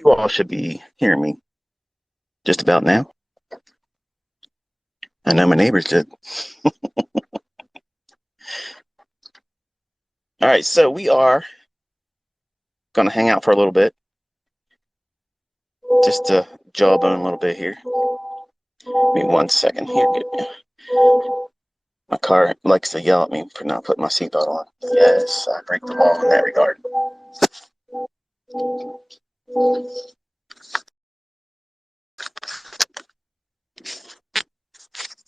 You all should be hearing me just about now. I know my neighbors did. All right, so we are going to hang out for a little bit, just to jawbone a little bit here. Give me 1 second here. My car likes to yell at me for not putting my seatbelt on. Yes, I break the law in that regard.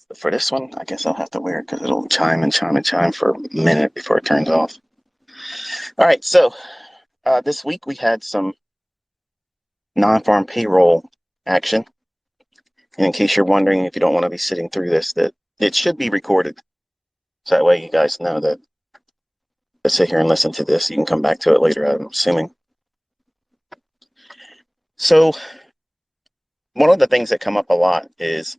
But for this one, I guess I'll have to wear it because it'll chime and chime and chime for a minute before it turns off. All right, so this week we had some non-farm payroll action. And in case you're wondering, if you don't want to be sitting through this, that it should be recorded. So that way you guys know that let's sit here and listen to this. You can come back to it later, I'm assuming. So one of the things that come up a lot is,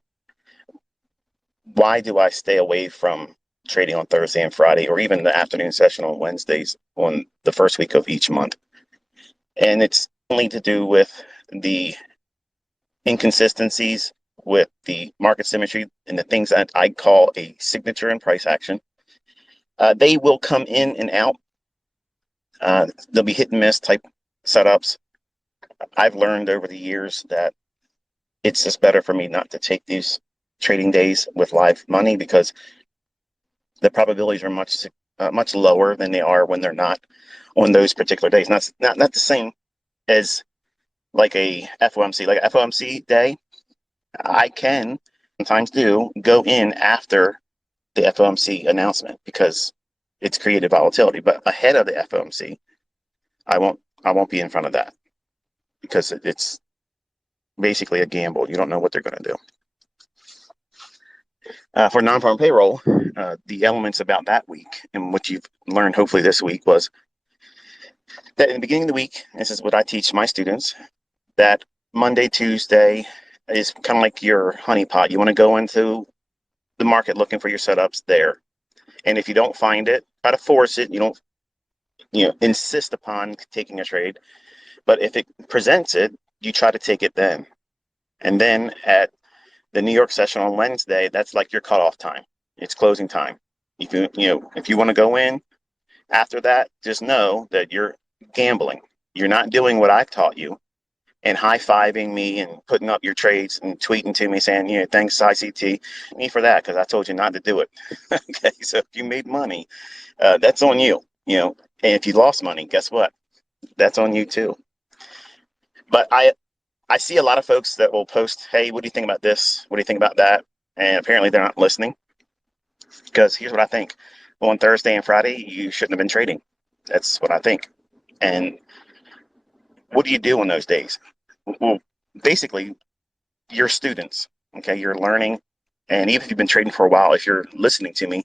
why do I stay away from trading on Thursday and Friday, or even the afternoon session on Wednesdays on the first week of each month? And it's only to do with the inconsistencies with the market symmetry and the things that I call a signature and price action. They will come in and out. They'll be hit and miss type setups. I've learned over the years that it's just better for me not to take these trading days with live money, because the probabilities are much lower than they are when they're not on those particular days. Not the same as like a FOMC. Like a FOMC day, I can sometimes go in after the FOMC announcement because it's created volatility. But ahead of the FOMC, I won't be in front of that, because it's basically a gamble. You don't know what they're going to do. For non-farm payroll, the elements about that week, and what you've learned hopefully this week, was that in the beginning of the week, this is what I teach my students, that Monday, Tuesday is kind of like your honeypot. You want to go into the market looking for your setups there. And if you don't find it, try to force it. You don't insist upon taking a trade. But if it presents it, you try to take it then. And then at the New York session on Wednesday, that's like your cutoff time. It's closing time. If you want to go in after that, just know that you're gambling. You're not doing what I've taught you and high-fiving me and putting up your trades and tweeting to me saying, thanks ICT, me for that, because I told you not to do it. Okay, so if you made money, that's on you. And if you lost money, guess what? That's on you too. But I see a lot of folks that will post, hey, what do you think about this? What do you think about that? And apparently they're not listening, because here's what I think. On Thursday and Friday, you shouldn't have been trading. That's what I think. And what do you do on those days? Well, basically, you're students, okay? You're learning. And even if you've been trading for a while, if you're listening to me,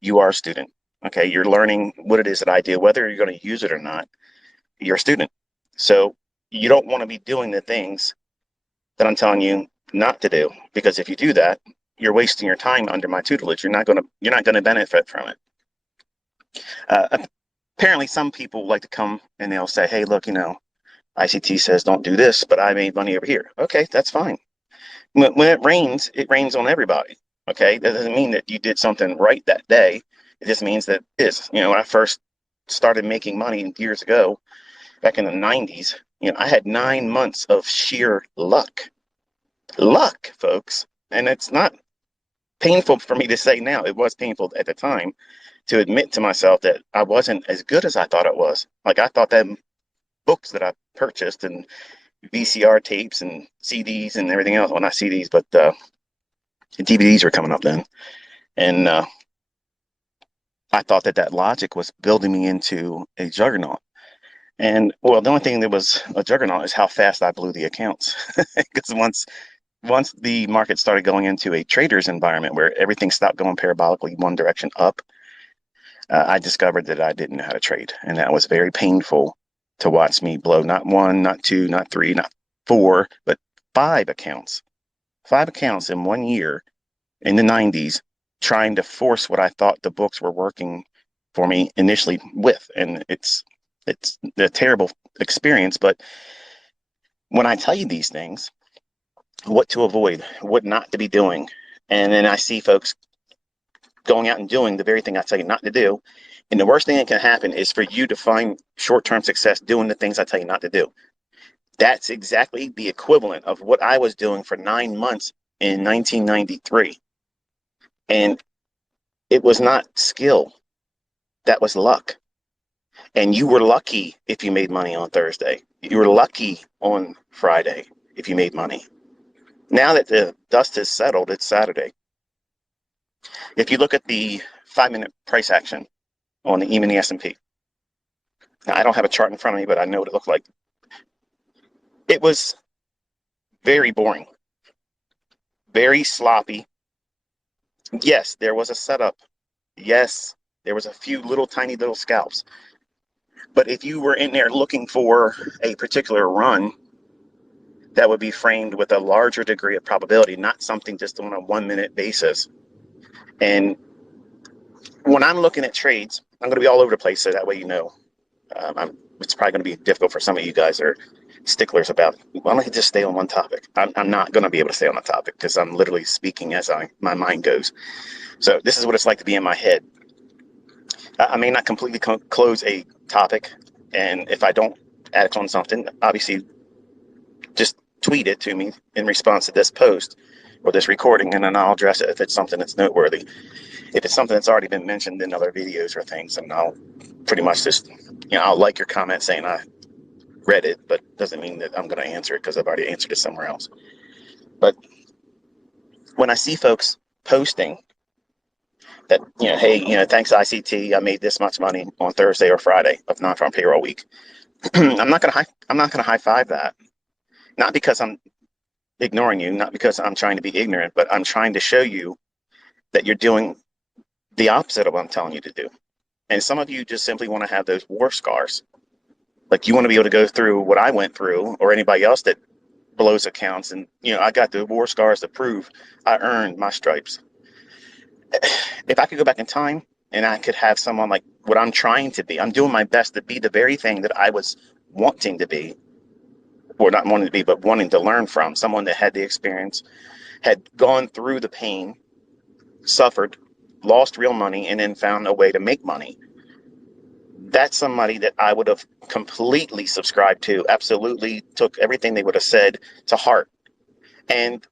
you are a student, okay? You're learning what it is that I do, whether you're going to use it or not. You're a student. So you don't want to be doing the things that I'm telling you not to do, because if you do that, you're wasting your time under my tutelage. You're not going to benefit from it. Apparently, some people like to come and they'll say, hey, look, ICT says don't do this, but I made money over here. Okay, that's fine. When it rains on everybody. Okay, that doesn't mean that you did something right that day. It just means that when I first started making money years ago, back in the 90s, I had 9 months of sheer luck, folks. And it's not painful for me to say now. It was painful at the time to admit to myself that I wasn't as good as I thought it was. Like, I thought that books that I purchased and VCR tapes and CDs and everything else, well, not CDs, but DVDs were coming up then. And I thought that logic was building me into a juggernaut. And, well, the only thing that was a juggernaut is how fast I blew the accounts. Because once the market started going into a trader's environment where everything stopped going parabolically one direction up, I discovered that I didn't know how to trade. And that was very painful to watch me blow not 1, not 2, not 3, not 4, but 5 accounts. 5 accounts in 1 year in the 90s, trying to force what I thought the books were working for me initially with. And it's a terrible experience, but when I tell you these things, what to avoid, what not to be doing, and then I see folks going out and doing the very thing I tell you not to do. And the worst thing that can happen is for you to find short-term success doing the things I tell you not to do. That's exactly the equivalent of what I was doing for 9 months in 1993. And it was not skill. That was luck. And you were lucky if you made money on Thursday. You were lucky on Friday if you made money. Now that the dust has settled, it's Saturday. If you look at the 5-minute price action on the E-mini S&P, now I don't have a chart in front of me, but I know what it looked like. It was very boring, very sloppy. Yes, there was a setup. Yes, there was a few little tiny little scalps. But if you were in there looking for a particular run, that would be framed with a larger degree of probability, not something just on a 1-minute basis. And when I'm looking at trades, I'm going to be all over the place, so that way you know. It's probably going to be difficult for some of you guys that are sticklers about, why don't you just stay on one topic? I'm not going to be able to stay on a topic because I'm literally speaking as my mind goes. So this is what it's like to be in my head. I may not completely close a topic, and if I don't act on something, obviously just tweet it to me in response to this post or this recording, and then I'll address it if it's something that's noteworthy. If it's something that's already been mentioned in other videos or things, and I'll pretty much just, I'll like your comment saying I read it, but doesn't mean that I'm going to answer it because I've already answered it somewhere else. But when I see folks posting that, hey, thanks ICT, I made this much money on Thursday or Friday of non-farm payroll week. I'm not going to high five that. Not because I'm ignoring you, not because I'm trying to be ignorant, but I'm trying to show you that you're doing the opposite of what I'm telling you to do. And some of you just simply want to have those war scars. Like you want to be able to go through what I went through, or anybody else that blows accounts. And, I got the war scars to prove I earned my stripes. If I could go back in time and I could have someone like what I'm trying to be, I'm doing my best to be the very thing that I was wanting to be, or not wanting to be, but wanting to learn from, someone that had the experience, had gone through the pain, suffered, lost real money, and then found a way to make money. That's somebody that I would have completely subscribed to, absolutely took everything they would have said to heart. And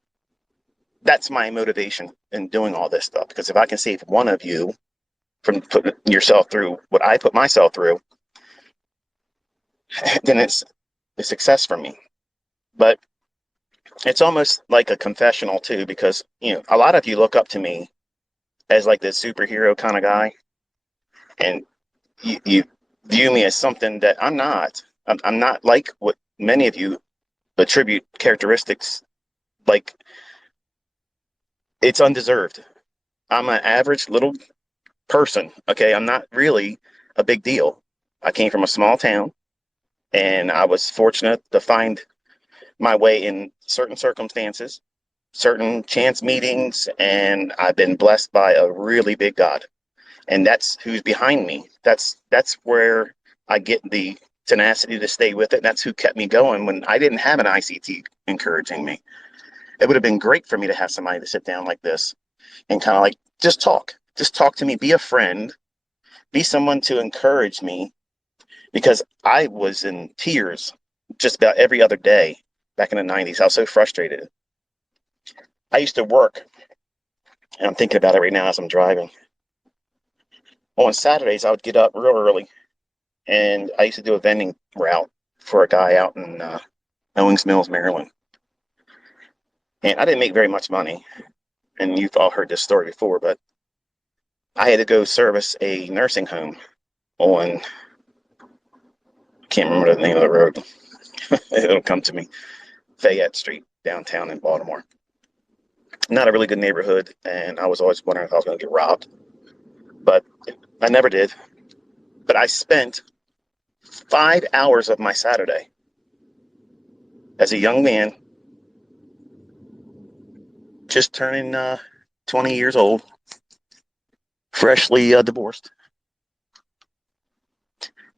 that's my motivation in doing all this stuff, because if I can save one of you from putting yourself through what I put myself through, then it's a success for me. But it's almost like a confessional too, because a lot of you look up to me as like the superhero kind of guy, and you view me as something that I'm not. I'm not like what many of you attribute characteristics like. It's undeserved. I'm an average little person. Okay, I'm not really a big deal. I came from a small town, and I was fortunate to find my way in certain circumstances, certain chance meetings, and I've been blessed by a really big God. And that's who's behind me. That's where I get the tenacity to stay with it. That's who kept me going when I didn't have an ICT encouraging me. It would have been great for me to have somebody to sit down like this and kind of like just talk to me, be a friend, be someone to encourage me, because I was in tears just about every other day back in the 90s. I was so frustrated. I used to work, and I'm thinking about it right now as I'm driving. On Saturdays, I would get up real early, and I used to do a vending route for a guy out in Owings Mills, Maryland. And I didn't make very much money, and you've all heard this story before, but I had to go service a nursing home on, I can't remember the name of the road. It'll come to me. Fayette Street, downtown in Baltimore. Not a really good neighborhood, and I was always wondering if I was going to get robbed. But I never did. But I spent 5 hours of my Saturday as a young man, just turning 20 years old, freshly divorced.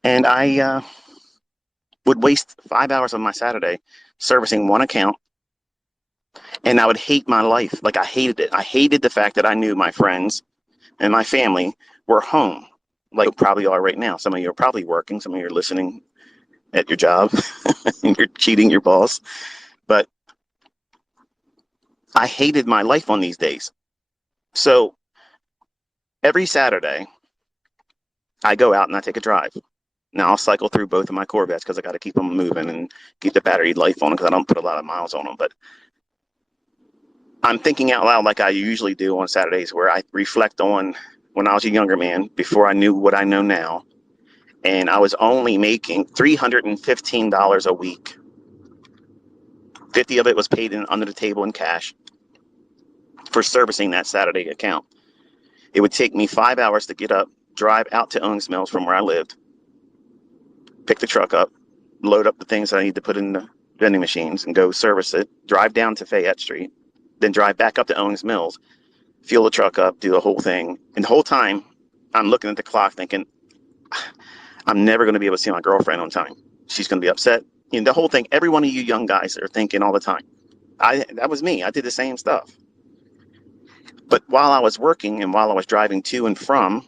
And I would waste 5 hours of my Saturday servicing one account, and I would hate my life. Like, I hated it. I hated the fact that I knew my friends and my family were home, like you probably are right now. Some of you are probably working, some of you are listening at your job and you're cheating your boss. But I hated my life on these days. So every Saturday, I go out and I take a drive. Now I'll cycle through both of my Corvettes because I got to keep them moving and keep the battery life on them because I don't put a lot of miles on them. But I'm thinking out loud like I usually do on Saturdays, where I reflect on when I was a younger man, before I knew what I know now. And I was only making $315 a week. 50 of it was paid in under the table in cash for servicing that Saturday account. It would take me 5 hours to get up, drive out to Owings Mills from where I lived, pick the truck up, load up the things I need to put in the vending machines and go service it, drive down to Fayette Street, then drive back up to Owings Mills, fuel the truck up, do the whole thing. And the whole time, I'm looking at the clock thinking, I'm never going to be able to see my girlfriend on time. She's going to be upset. You know, the whole thing, every one of you young guys are thinking all the time. That was me. I did the same stuff. But while I was working and while I was driving to and from,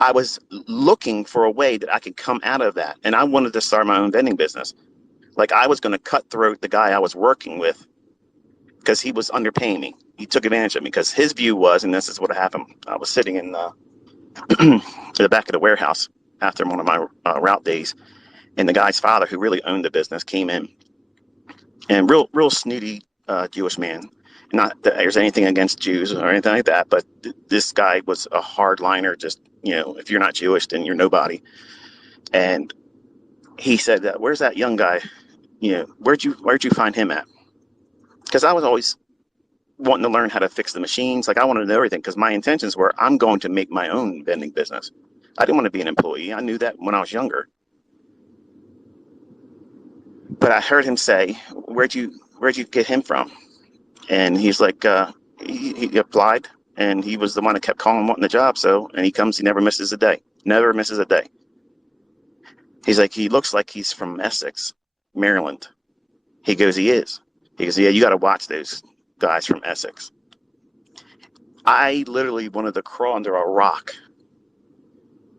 I was looking for a way that I could come out of that. And I wanted to start my own vending business. Like, I was going to cutthroat the guy I was working with because he was underpaying me. He took advantage of me because his view was, and this is what happened. I was sitting in the back of the warehouse after one of my route days, and the guy's father, who really owned the business, came in, and real snooty Jewish man. Not that there's anything against Jews or anything like that, but this guy was a hardliner. Just, if you're not Jewish, then you're nobody. And he said, "Where's that young guy? Where'd you find him at?" Because I was always wanting to learn how to fix the machines. Like, I wanted to know everything because my intentions were, I'm going to make my own vending business. I didn't want to be an employee. I knew that when I was younger. But I heard him say, where'd you get him from? And he's like, he applied, and he was the one that kept calling wanting the job. So, and he comes, he never misses a day. Never misses a day. He's like, he looks like he's from Essex, Maryland. He goes, he is. He goes, yeah, you got to watch those guys from Essex. I literally wanted to crawl under a rock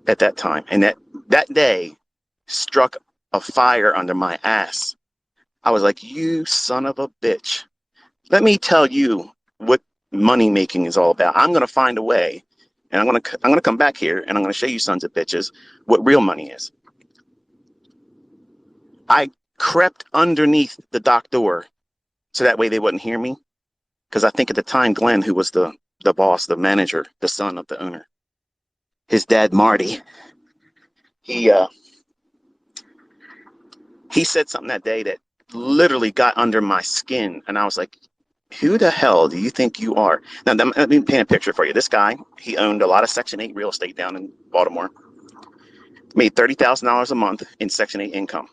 at that time. And that day struck a fire under my ass. I was like, you son of a bitch. Let me tell you what money making is all about. I'm going to find a way, and I'm going to come back here, and I'm going to show you sons of bitches what real money is. I crept underneath the dock door so that way they wouldn't hear me. Because I think at the time, Glenn, who was the boss, the manager, the son of the owner, his dad, Marty, he said something that day that literally got under my skin. And I was like, who the hell do you think you are? Now, let me paint a picture for you. This guy, he owned a lot of Section 8 real estate down in Baltimore, made $30,000 a month in Section 8 income,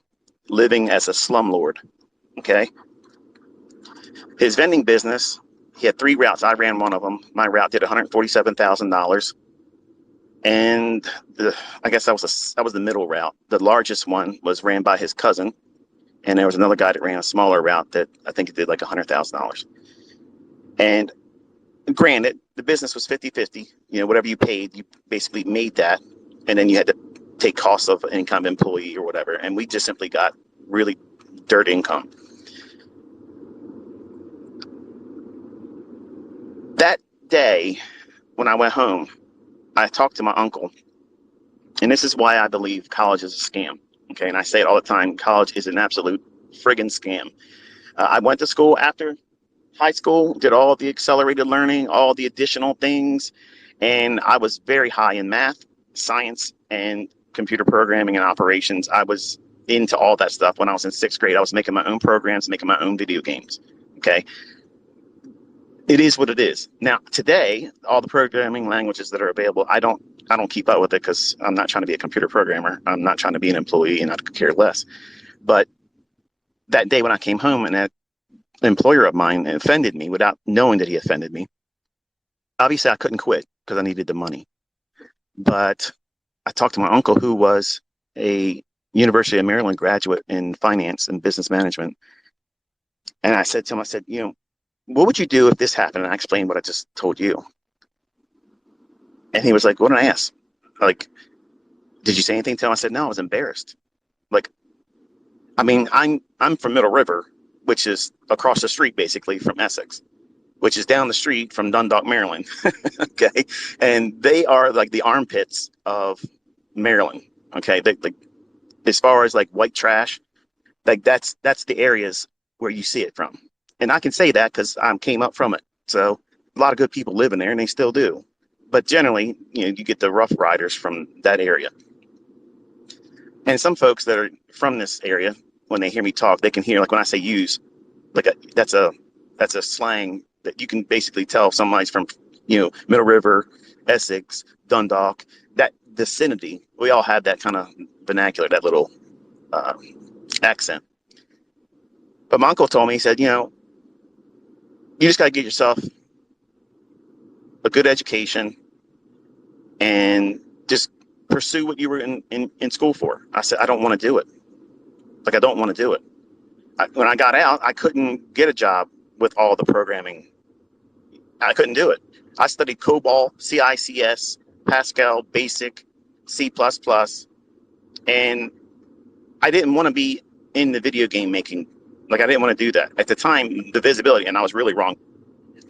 living as a slumlord, okay? His vending business, he had 3 routes. I ran one of them. My route did $147,000. And I guess that was the middle route. The largest one was ran by his cousin. And there was another guy that ran a smaller route that I think it did like $100,000. And granted, the business was 50-50. Whatever you paid, you basically made that. And then you had to take costs of any kind of employee or whatever. And we just simply got really dirt income. That day, when I went home, I talked to my uncle. And this is why I believe college is a scam. Okay. And I say it all the time. College is an absolute friggin' scam. I went to school after high school, did all the accelerated learning, all the additional things. And I was very high in math, science, and computer programming and operations. I was into all that stuff. When I was in 6th grade, I was making my own programs, making my own video games. Okay. It is what it is. Now, today, all the programming languages that are available, I don't keep up with it because I'm not trying to be a computer programmer. I'm not trying to be an employee, and I could care less. But that day when I came home and that employer of mine offended me without knowing that he offended me, obviously I couldn't quit because I needed the money. But I talked to my uncle, who was a University of Maryland graduate in finance and business management. And I said to him, I said, what would you do if this happened? And I explained what I just told you. And he was like, what did I ask? Like, did you say anything to him? I said, no, I was embarrassed. Like, I mean, I'm from Middle River, which is across the street, basically, from Essex, which is down the street from Dundalk, Maryland. Okay. And they are like the armpits of Maryland. Okay. Like, as far as like white trash, like that's the areas where you see it from. And I can say that because I came up from it. So a lot of good people live in there and they still do. But generally, you get the Rough Riders from that area. And some folks that are from this area, when they hear me talk, they can hear, like when I say use, like that's a slang that you can basically tell if somebody's from, Middle River, Essex, Dundalk, that vicinity. We all have that kind of vernacular, that little accent. But my uncle told me, he said, you just got to get yourself a good education and just pursue what you were in school for. I said, I don't want to do it. Like, I don't want to do it. When I got out, I couldn't get a job with all the programming. I couldn't do it. I studied COBOL, CICS, Pascal, Basic, C++, and I didn't want to be in the video game making. Like, I didn't want to do that. At the time, the visibility, and I was really wrong,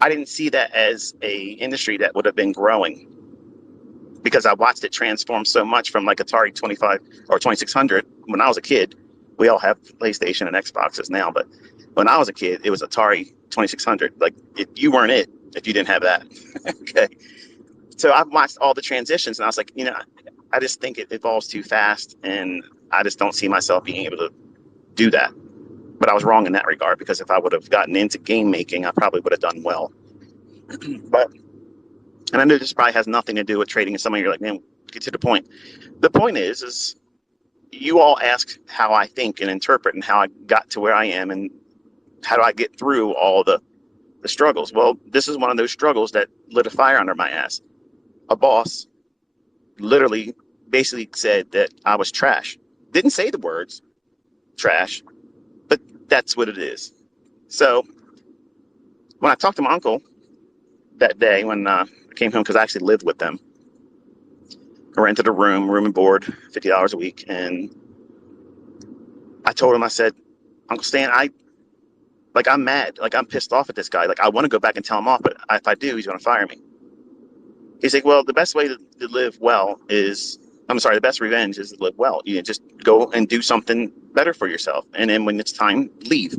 I didn't see that as a industry that would have been growing, because I watched it transform so much from like Atari 25 or 2600 when I was a kid. We all have PlayStation and Xboxes now, but when I was a kid, it was Atari 2600. Like, if you weren't it, if you didn't have that. Okay. So I've watched all the transitions and I was like, I just think it evolves too fast and I just don't see myself being able to do that. But I was wrong in that regard, because if I would have gotten into game making, I probably would have done well. But, and I know this probably has nothing to do with trading, and some of you are like, man, get to the point. The point is you all ask how I think and interpret and how I got to where I am and how do I get through all the struggles. Well, this is one of those struggles that lit a fire under my ass. A boss literally basically said that I was trash. Didn't say the words trash, but that's what it is. So when I talked to my uncle that day when I came home, because I actually lived with them, I rented a room and board, $50 a week. And I told him, I said, Uncle Stan, I'm mad. Like, I'm pissed off at this guy. Like, I want to go back and tell him off, but if I do, he's going to fire me. He's like, well, the best way to live well is, the best revenge is to live well. You just go and do something better for yourself. And then when it's time, leave.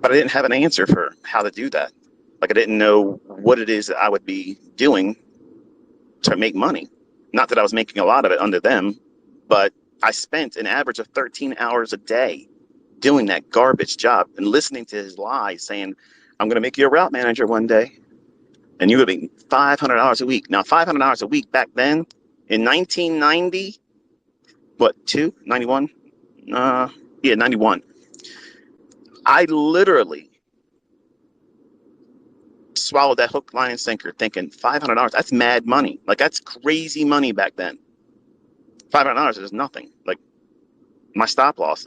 But I didn't have an answer for how to do that. Like, I didn't know what it is that I would be doing to make money. Not that I was making a lot of it under them, but I spent an average of 13 hours a day doing that garbage job and listening to his lies, saying, I'm going to make you a route manager one day and you would be $500 a week. Now, $500 a week back then in 1990, 91? 91. I literally swallowed that hook, line, and sinker thinking $500, that's mad money. Like, that's crazy money back then. $500 is nothing. Like, my stop loss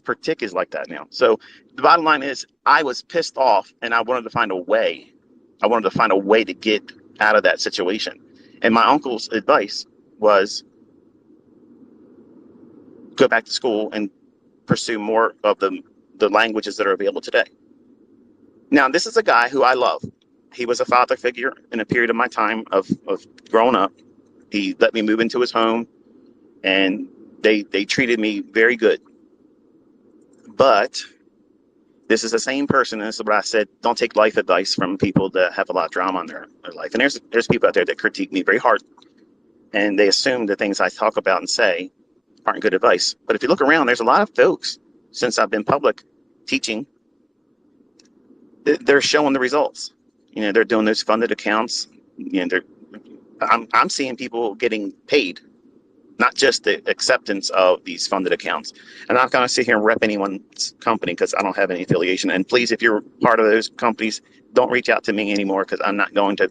per tick is like that now. So the bottom line is I was pissed off and I wanted to find a way. I wanted to find a way to get out of that situation. And my uncle's advice was go back to school and pursue more of the languages that are available today. Now, this is a guy who I love. He was a father figure in a period of my time of growing up. He let me move into his home and they treated me very good. But this is the same person, and this is what I said, don't take life advice from people that have a lot of drama in their life. And there's people out there that critique me very hard, and they assume the things I talk about and say aren't good advice. But if you look around, there's a lot of folks, since I've been public teaching, they're showing the results. They're doing those funded accounts. I'm seeing people getting paid, not just the acceptance of these funded accounts. And I'm not going to sit here and rep anyone's company because I don't have any affiliation. And please, if you're part of those companies, don't reach out to me anymore because I'm not going to,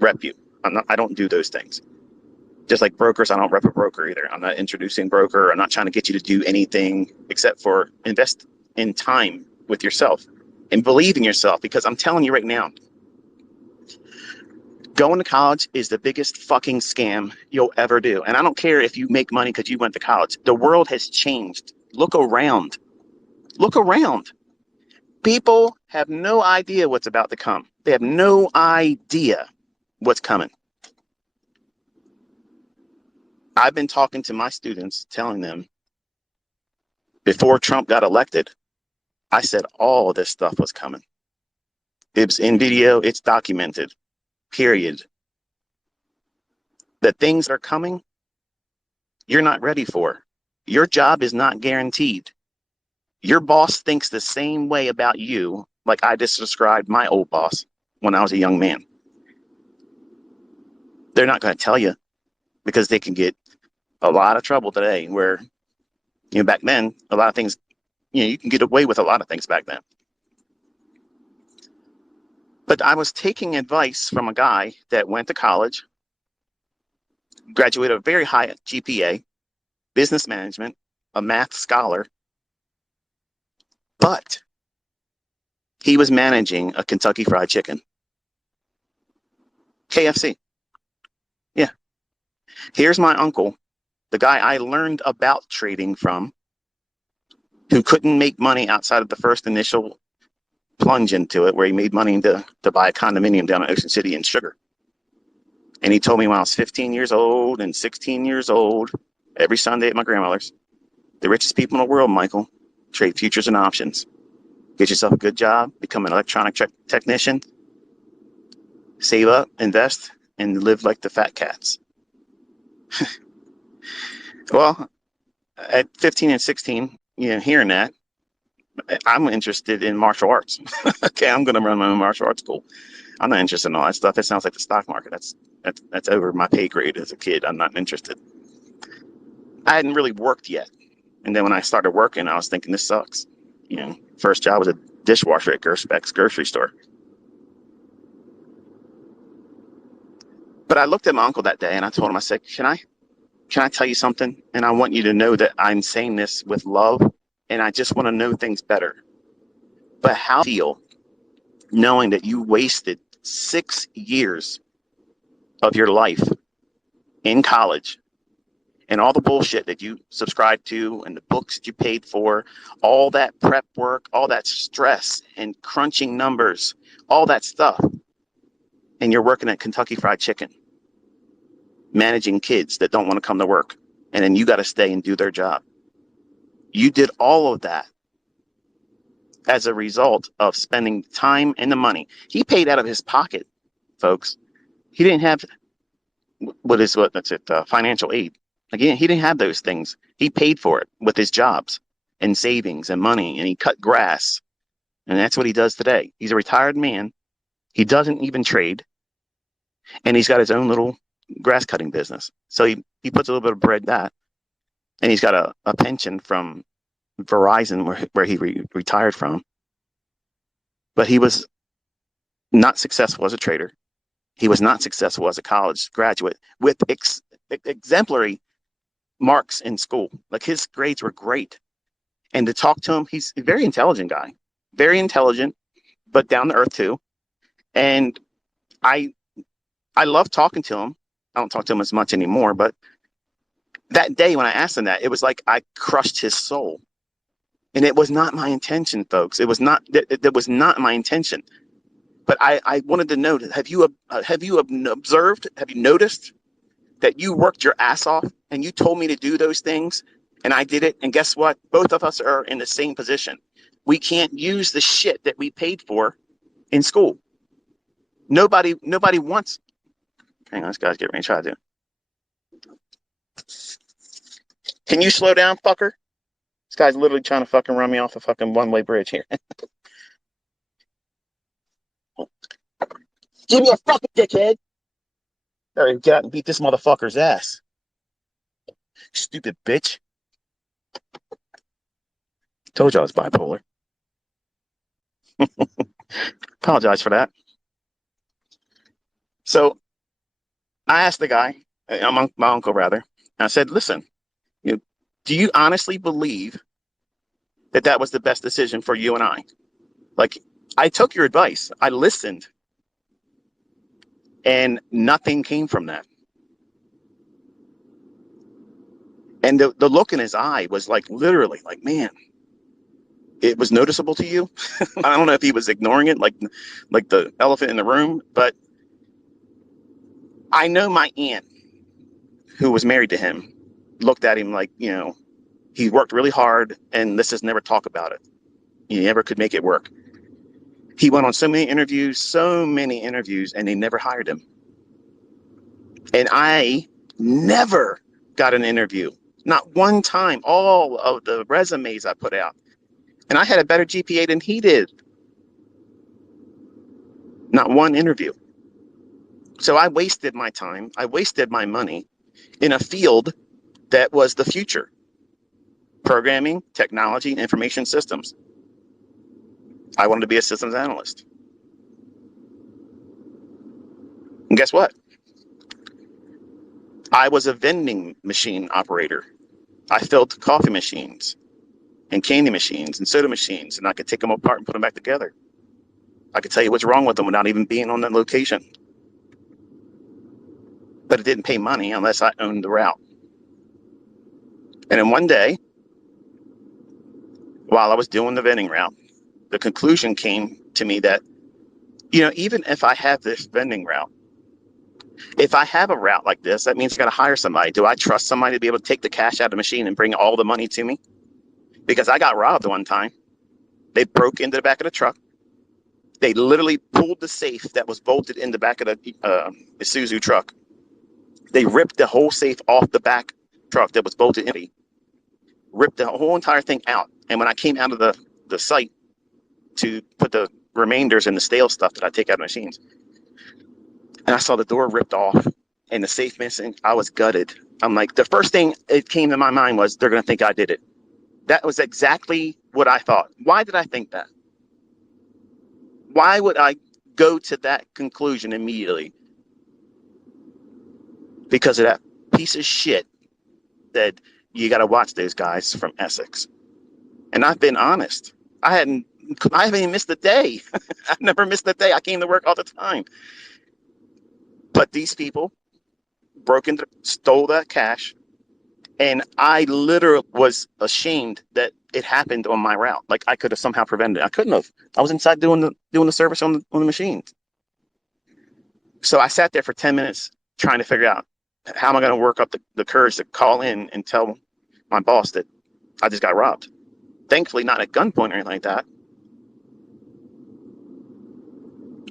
rep you. I don't do those things. Just like brokers, I don't rep a broker either. I'm not introducing broker. I'm not trying to get you to do anything except for invest in time with yourself and believe in yourself, because I'm telling you right now, going to college is the biggest fucking scam you'll ever do. And I don't care if you make money because you went to college. The world has changed. Look around. Look around. People have no idea what's about to come. They have no idea what's coming. I've been talking to my students, telling them before Trump got elected, I said all of this stuff was coming. It's in video, it's documented, period. The things that are coming, you're not ready for. Your job is not guaranteed. Your boss thinks the same way about you, like I just described my old boss when I was a young man. They're not going to tell you because they can get a lot of trouble today, where, you know, back then, a lot of things, you know, you can get away with a lot of things back then. But I was taking advice from a guy that went to college, graduated a very high GPA, business management, a math scholar, but he was managing a Kentucky Fried Chicken. KFC. Yeah. Here's my uncle, the guy I learned about trading from, who couldn't make money outside of the first initial plunge into it, where he made money to buy a condominium down in Ocean City in Sugar. And he told me when I was 15 years old and 16 years old, every Sunday at my grandmother's, the richest people in the world, Michael, trade futures and options. Get yourself a good job, become an electronic technician, save up, invest, and live like the fat cats. Well, at 15 and 16, you know, hearing that, I'm interested in martial arts. Okay, I'm going to run my own martial arts school. I'm not interested in all that stuff. It sounds like the stock market. That's over my pay grade as a kid. I'm not interested. I hadn't really worked yet. And then when I started working, I was thinking, this sucks. You know, first job was a dishwasher at Gerspec's grocery store. But I looked at my uncle that day and I told him, I said, can I tell you something? And I want you to know that I'm saying this with love, and I just want to know things better. But how do you feel knowing that you wasted 6 years of your life in college, and all the bullshit that you subscribed to and the books that you paid for, all that prep work, all that stress and crunching numbers, all that stuff, and you're working at Kentucky Fried Chicken, managing kids that don't want to come to work, and then you got to stay and do their job. You did all of that as a result of spending time and the money. He paid out of his pocket, folks. He didn't have financial aid. Again, he didn't have those things. He paid for it with his jobs and savings and money, and he cut grass. And that's what he does today. He's a retired man. He doesn't even trade. And he's got his own little grass cutting business. So he puts a little bit of bread that. And he's got a pension from Verizon where he retired from. But he was not successful as a trader. He was not successful as a college graduate with exemplary marks in school. Like, his grades were great. And to talk to him, he's a very intelligent guy, very intelligent, but down to earth too. And I love talking to him. I don't talk to him as much anymore, but that day when I asked him that, it was like I crushed his soul. And it was not my intention, folks. It was not not my intention. But I wanted to know, have you observed, have you noticed that you worked your ass off and you told me to do those things and I did it? And guess what? Both of us are in the same position. We can't use the shit that we paid for in school. Nobody wants. Hang on, this guy's getting ready to try to do. Can you slow down, fucker? This guy's literally trying to fucking run me off a fucking one-way bridge here. Give me a fucking dickhead. All right, get out and beat this motherfucker's ass. Stupid bitch. Told you I was bipolar. Apologize for that. So I asked the guy, my uncle rather. And I said, listen, you know, do you honestly believe that that was the best decision for you and I? Like, I took your advice, I listened, and nothing came from that. And the look in his eye was like, literally, like, man, it was noticeable to you. I don't know if he was ignoring it, like the elephant in the room, but I know my aunt, who was married to him, looked at him like, you know, he worked really hard and let's just never talk about it. He never could make it work. He went on so many interviews, and they never hired him. And I never got an interview, not one time, all of the resumes I put out. And I had a better GPA than he did. Not one interview. So I wasted my time. I wasted my money in a field that was the future. Programming, technology, and information systems. I wanted to be a systems analyst. And guess what? I was a vending machine operator. I filled coffee machines and candy machines and soda machines, and I could take them apart and put them back together. I could tell you what's wrong with them without even being on that location. But it didn't pay money unless I owned the route. And then one day, while I was doing the vending route, the conclusion came to me that, you know, even if I have this vending route, if I have a route like this, that means I got to hire somebody. Do I trust somebody to be able to take the cash out of the machine and bring all the money to me? Because I got robbed one time. They broke into the back of the truck. They literally pulled the safe that was bolted in the back of the Isuzu truck. They ripped the whole safe off the back truck that was bolted in, ripped the whole entire thing out. And when I came out of the site to put the remainders and the stale stuff that I take out of machines, and I saw the door ripped off and the safe missing, I was gutted. I'm like, the first thing it came to my mind was, they're going to think I did it. That was exactly what I thought. Why did I think that? Why would I go to that conclusion immediately? Because of that piece of shit that you got to watch those guys from Essex. And I've been honest. I haven't even missed a day. I've never missed a day. I came to work all the time. But these people broke into, stole that cash, and I literally was ashamed that it happened on my route. Like, I could have somehow prevented it. I couldn't have. I was inside doing the service on the machines. So I sat there for 10 minutes trying to figure out, how am I going to work up the courage to call in and tell my boss that I just got robbed? Thankfully, not at gunpoint or anything like that.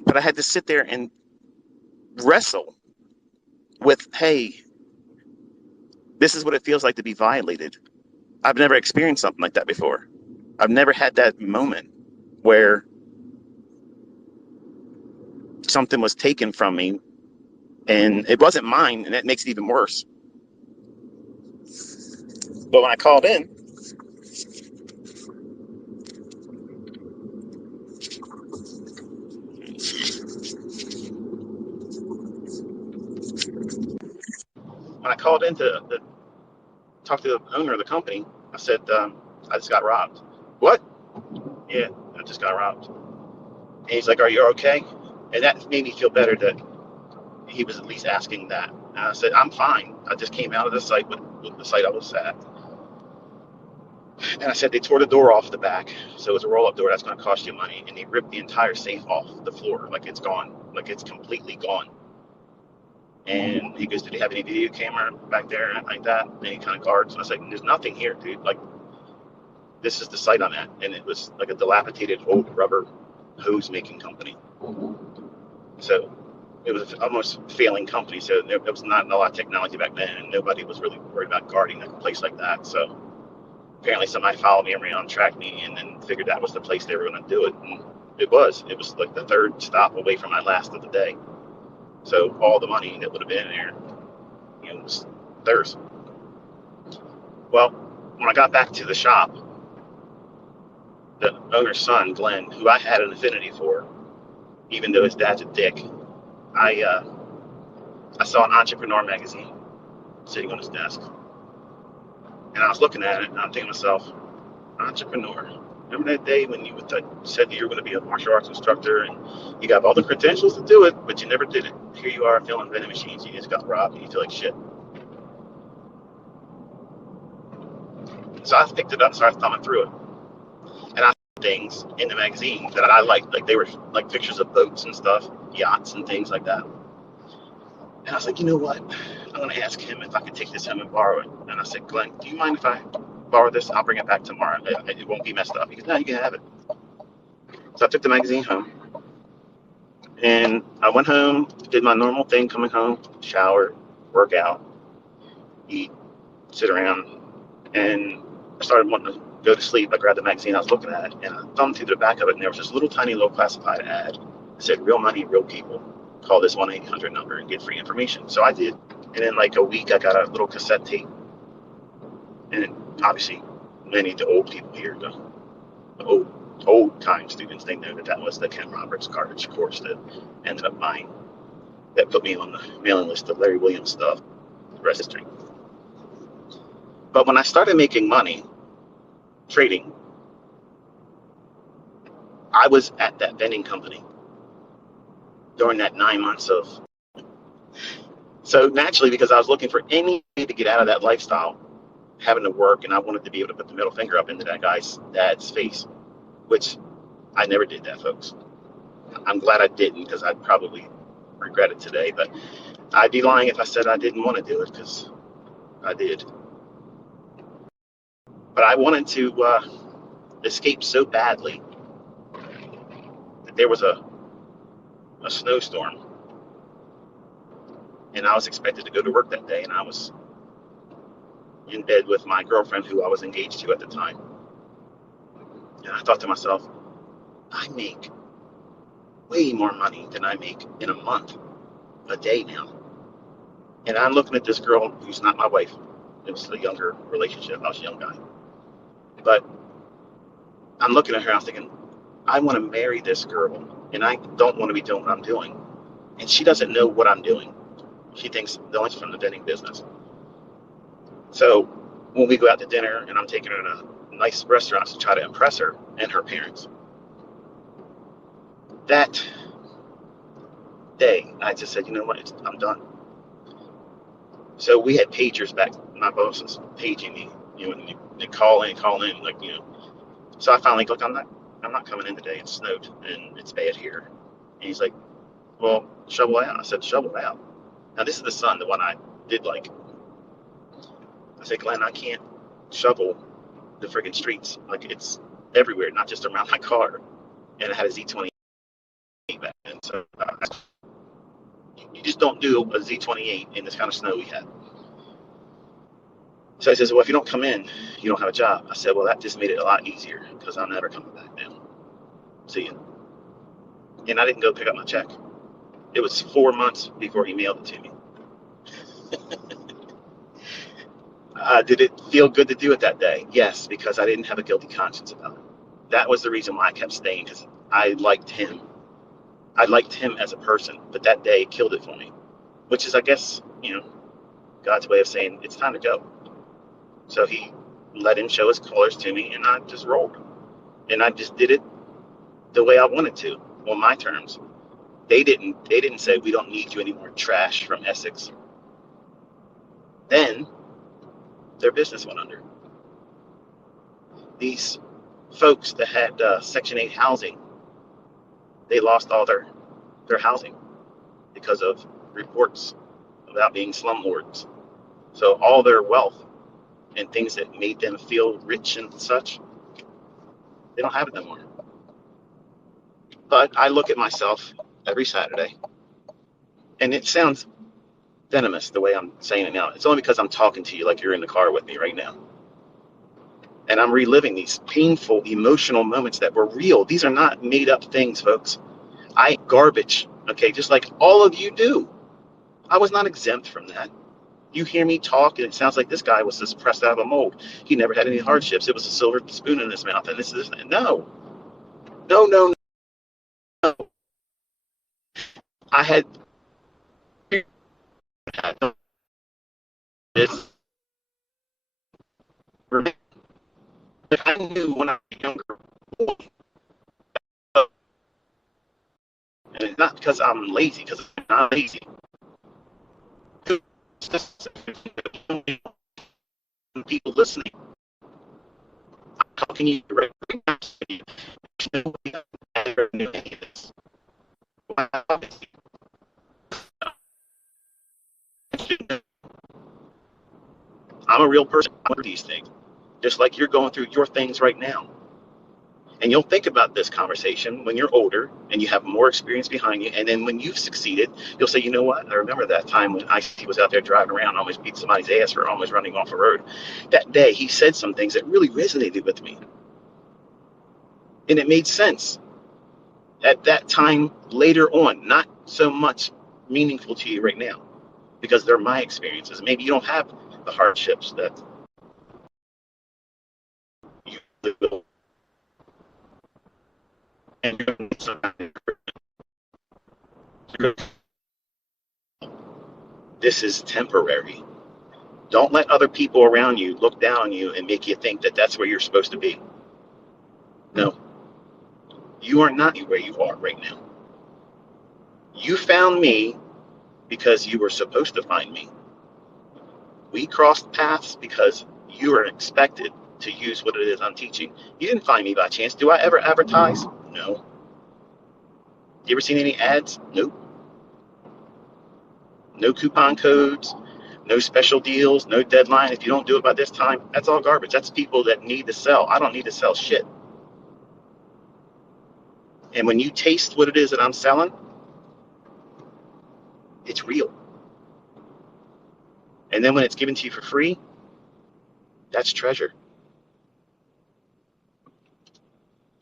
But I had to sit there and wrestle with, hey, this is what it feels like to be violated. I've never experienced something like that before. I've never had that moment where something was taken from me and it wasn't mine, and that makes it even worse. But when I called in, to talk to the owner of the company, I said, I just got robbed. What? Yeah, I just got robbed. And he's like, are you okay? And that made me feel better that he was at least asking that. And I said, I'm fine. I just came out of the site with the site I was at. And I said, they tore the door off the back. So it's a roll-up door. That's going to cost you money. And they ripped the entire safe off the floor. Like, it's gone. Like, it's completely gone. And he goes, did he have any video camera back there and like that? Any kind of guards? And I was like, there's nothing here, dude. Like, this is the site I'm at. And it was like a dilapidated old rubber hose making company. So it was almost a failing company. So there was not a lot of technology back then, and nobody was really worried about guarding a place like that. So apparently somebody followed me around, tracked me, and then figured that was the place they were going to do it. And it was like the third stop away from my last of the day. So all the money that would have been in there, you know, was theirs. Well, when I got back to the shop, the owner's son, Glenn, who I had an affinity for, even though his dad's a dick, I saw an entrepreneur magazine, sitting on his desk. And I was looking at it, and I'm thinking to myself, entrepreneur. Remember that day when you said that you were going to be a martial arts instructor and you got all the credentials to do it, but you never did it. Here you are filling vending machines. You just got robbed and you feel like shit. So I picked it up and started thumbing through it. And I saw things in the magazine that I liked. Like they were like pictures of boats and stuff, yachts and things like that. And I was like, you know what? I'm going to ask him if I could take this home and borrow it. And I said, Glenn, do you mind if I borrow this? I'll bring it back tomorrow. It won't be messed up. He goes, no, you can have it. So I took the magazine home. And I went home, did my normal thing, coming home, shower, work out, eat, sit around. And I started wanting to go to sleep. I grabbed the magazine, I was looking at it, and I thumbed through the back of it, and there was this little tiny low classified ad that said, real money, real people. Call this 1-800 number and get free information. So I did. And in like a week, I got a little cassette tape. And obviously, many of the old people here, the old time students, they know that was the Ken Roberts Cartridge course that ended up buying, that put me on the mailing list of Larry Williams stuff, the rest is history. But when I started making money trading, I was at that vending company during that 9 months of. So naturally, because I was looking for any way to get out of that lifestyle, having to work, and I wanted to be able to put the middle finger up into that guy's dad's face, which I never did that, folks. I'm glad I didn't, because I'd probably regret it today, but I'd be lying if I said I didn't want to do it, because I did. But I wanted to escape so badly that there was a snowstorm, and I was expected to go to work that day, and I was in bed with my girlfriend, who I was engaged to at the time. And I thought to myself, I make way more money than I make in a month, a day now. And I'm looking at this girl who's not my wife. It was a younger relationship. I was a young guy. But I'm looking at her, I'm thinking, I want to marry this girl, and I don't want to be doing what I'm doing. And she doesn't know what I'm doing. She thinks the only from the vending business. So when we go out to dinner and I'm taking her to nice restaurants to try to impress her and her parents, that day I just said, you know what, I'm done. So we had pagers back. My boss was paging me, and they call in, like, So I finally look, I'm not coming in today. It snowed and it's bad here. And he's like, well, shovel out. I said, shovel out. Now this is the sun, the one I did like. I said, Glenn, I can't shovel the friggin' streets. Like, it's everywhere, not just around my car. And I had a Z28 back then. So you just don't do a Z28 in this kind of snow we had. So he says, well, if you don't come in, you don't have a job. I said, well, that just made it a lot easier, because I'm never coming back down. See you. And I didn't go pick up my check. It was 4 months before he mailed it to me. Did it feel good to do it that day? Yes, because I didn't have a guilty conscience about it. That was the reason why I kept staying, because I liked him. I liked him as a person, but that day killed it for me, which is, I guess, God's way of saying it's time to go. So he let him show his colors to me, and I just rolled. And I just did it the way I wanted to, on my terms. They didn't say, we don't need you anymore, trash from Essex. Then their business went under. These folks that had Section 8 housing, they lost all their housing because of reports about being slumlords. So all their wealth and things that made them feel rich and such, they don't have it anymore. But I look at myself every Saturday, and it sounds venomous the way I'm saying it now. It's only because I'm talking to you like you're in the car with me right now. And I'm reliving these painful, emotional moments that were real. These are not made up things, folks. I ate garbage, okay, just like all of you do. I was not exempt from that. You hear me talk, and it sounds like this guy was just pressed out of a mold. He never had any hardships. It was a silver spoon in his mouth, and this is no. I had this If I knew when I was younger, and it's not because I'm lazy, because I'm not lazy. People listening, how can you recognize me? I'm a real person. I'm through these things, just like you're going through your things right now. And you'll think about this conversation when you're older and you have more experience behind you. And then when you've succeeded, you'll say, you know what? I remember that time when ICT was out there driving around, almost beat somebody's ass for almost running off a road. That day, he said some things that really resonated with me. And it made sense at that time later on, not so much meaningful to you right now because they're my experiences. Maybe you don't have the hardships that you live with. And this is temporary. Don't let other people around you look down on you and make you think that that's where you're supposed to be. No, you are not where you are right now. You found me because you were supposed to find me. We crossed paths because you are expected to use what it is I'm teaching. You didn't find me by chance. Do I ever advertise? No. You ever seen any ads? Nope. No coupon codes, no special deals, no deadline. If you don't do it by this time, that's all garbage. That's people that need to sell. I don't need to sell shit. And when you taste what it is that I'm selling, it's real. And then when it's given to you for free, that's treasure.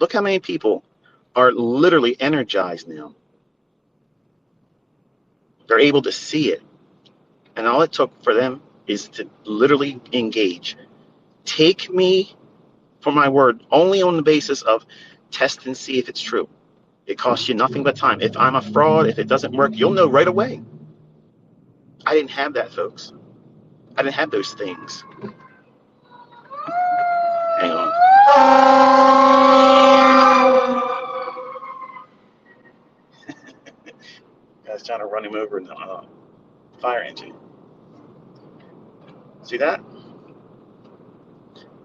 Look how many people are literally energized now. They're able to see it. And all it took for them is to literally engage. Take me for my word only on the basis of test and see if it's true. It costs you nothing but time. If I'm a fraud, if it doesn't work, you'll know right away. I didn't have that, folks. I didn't have those things. Hang on. Guy's trying to run him over in the fire engine. See that?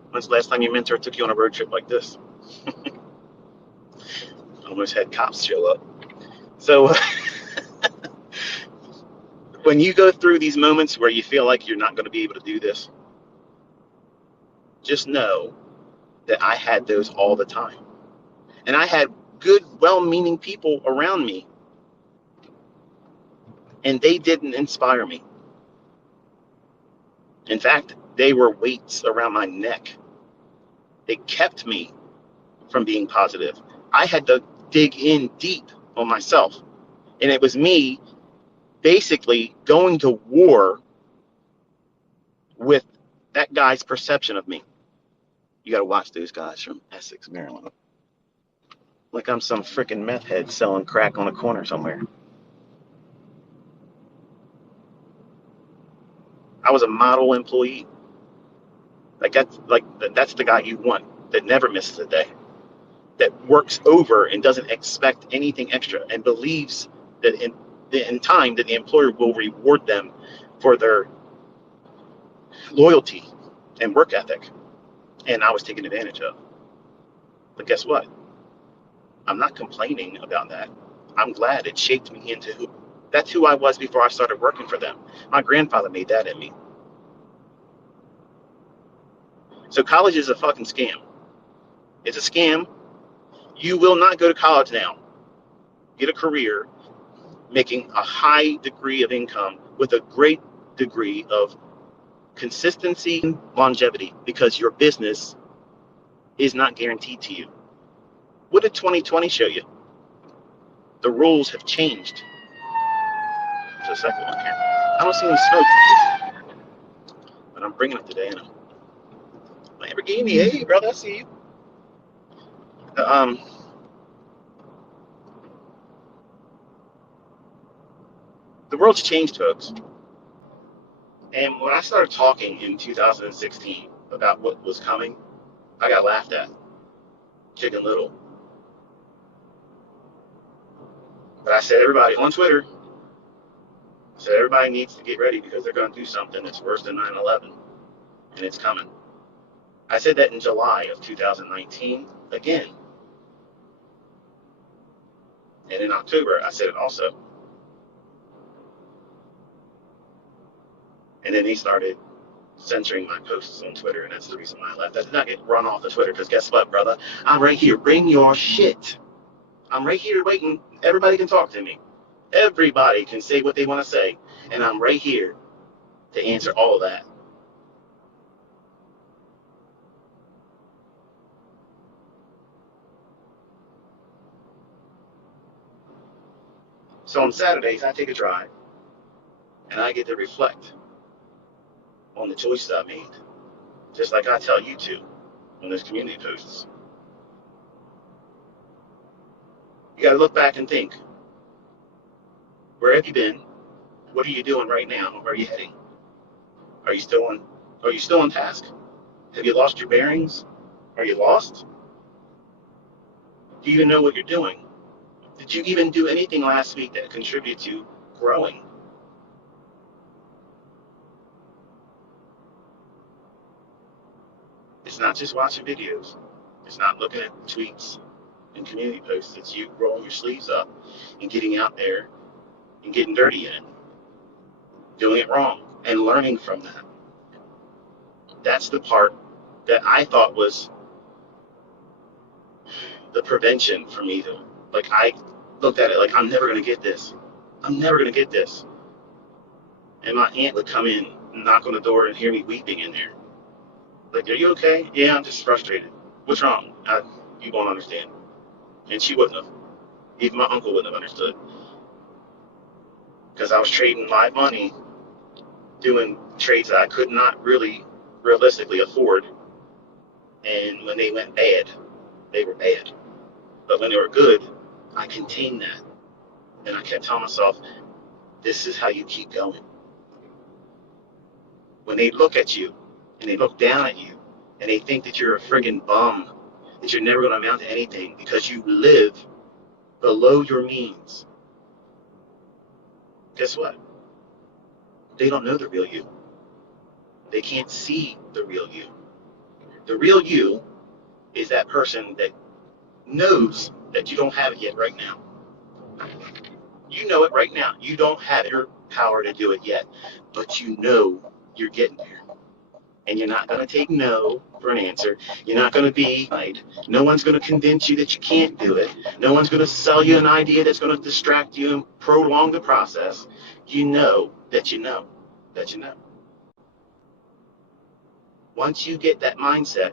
When's the last time your mentor took you on a road trip like this? Almost had cops show up. So when you go through these moments where you feel like you're not going to be able to do this, just know that I had those all the time. And I had good, well-meaning people around me, and they didn't inspire me. In fact, they were weights around my neck. They kept me from being positive. I had to dig in deep on myself. And it was me basically going to war with that guy's perception of me. You got to watch those guys from Essex, Maryland. Like I'm some freaking meth head selling crack on a corner somewhere. I was a model employee. That's the guy you want that never misses a day, that works over and doesn't expect anything extra and believes that in time that the employer will reward them for their loyalty and work ethic. And I was taken advantage of. But guess what? I'm not complaining about that. I'm glad it shaped me into that's who I was before I started working for them. My grandfather made that in me. So college is a fucking scam. It's a scam. You will not go to college now, get a career, making a high degree of income with a great degree of consistency and longevity, because your business is not guaranteed to you. What did 2020 show you? The rules have changed. There's a second one here. I don't see any smoke, but I'm bringing it today. And Lamborghini, hey brother, I see you. The world's changed, folks. And when I started talking in 2016, about what was coming, I got laughed at. Chicken Little. But I said, everybody on Twitter, I said, everybody needs to get ready because they're going to do something that's worse than 9/11, and it's coming. I said that in July of 2019 again. And in October, I said it also. And then he started censoring my posts on Twitter, and that's the reason why I left. I did not get run off the Twitter because guess what, brother? I'm right here. Bring your shit. I'm right here waiting. Everybody can talk to me. Everybody can say what they want to say, and I'm right here to answer all of that. So on Saturdays, I take a drive, and I get to reflect on the choices I made, just like I tell you to on those community posts. You got to look back and think, where have you been? What are you doing right now? Where are you heading? Are you still on task? Have you lost your bearings? Are you lost? Do you even know what you're doing? Did you even do anything last week that contributed to growing? It's not just watching videos. It's not looking at tweets and community posts. It's you rolling your sleeves up and getting out there and getting dirty in it, doing it wrong, and learning from that. That's the part that I thought was the prevention for me, though. Like, I looked at it like, I'm never going to get this. I'm never going to get this. And my aunt would come in, knock on the door, and hear me weeping in there. Like, are you okay? Yeah, I'm just frustrated. What's wrong? You won't understand. And she wouldn't have. Even my uncle wouldn't have understood. Because I was trading live money, doing trades that I could not really realistically afford. And when they went bad, they were bad. But when they were good, I contained that. And I kept telling myself, this is how you keep going. When they look at you, and they look down at you, and they think that you're a friggin' bum, that you're never going to amount to anything because you live below your means, guess what? They don't know the real you. They can't see the real you. The real you is that person that knows that you don't have it yet right now. You know it right now. You don't have your power to do it yet, but you know you're getting there. And you're not going to take no for an answer. You're not going to be right. No one's going to convince you that you can't do it. No one's going to sell you an idea that's going to distract you and prolong the process. You know that you know that you know. Once you get that mindset,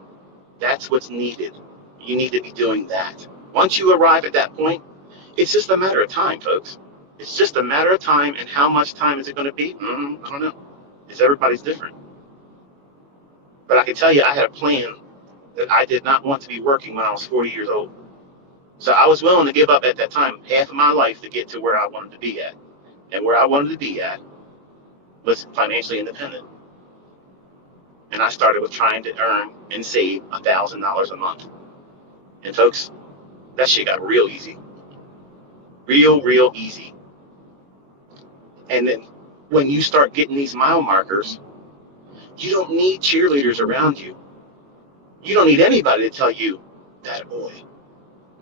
that's what's needed. You need to be doing that. Once you arrive at that point, it's just a matter of time, folks. It's just a matter of time, and how much time is it going to be? I don't know. It's everybody's different. But I can tell you, I had a plan that I did not want to be working when I was 40 years old. So I was willing to give up at that time half of my life to get to where I wanted to be at. And where I wanted to be at was financially independent. And I started with trying to earn and save $1,000 a month. And folks, that shit got real easy. Real easy. And then when you start getting these mile markers, you don't need cheerleaders around you. You don't need anybody to tell you, that boy,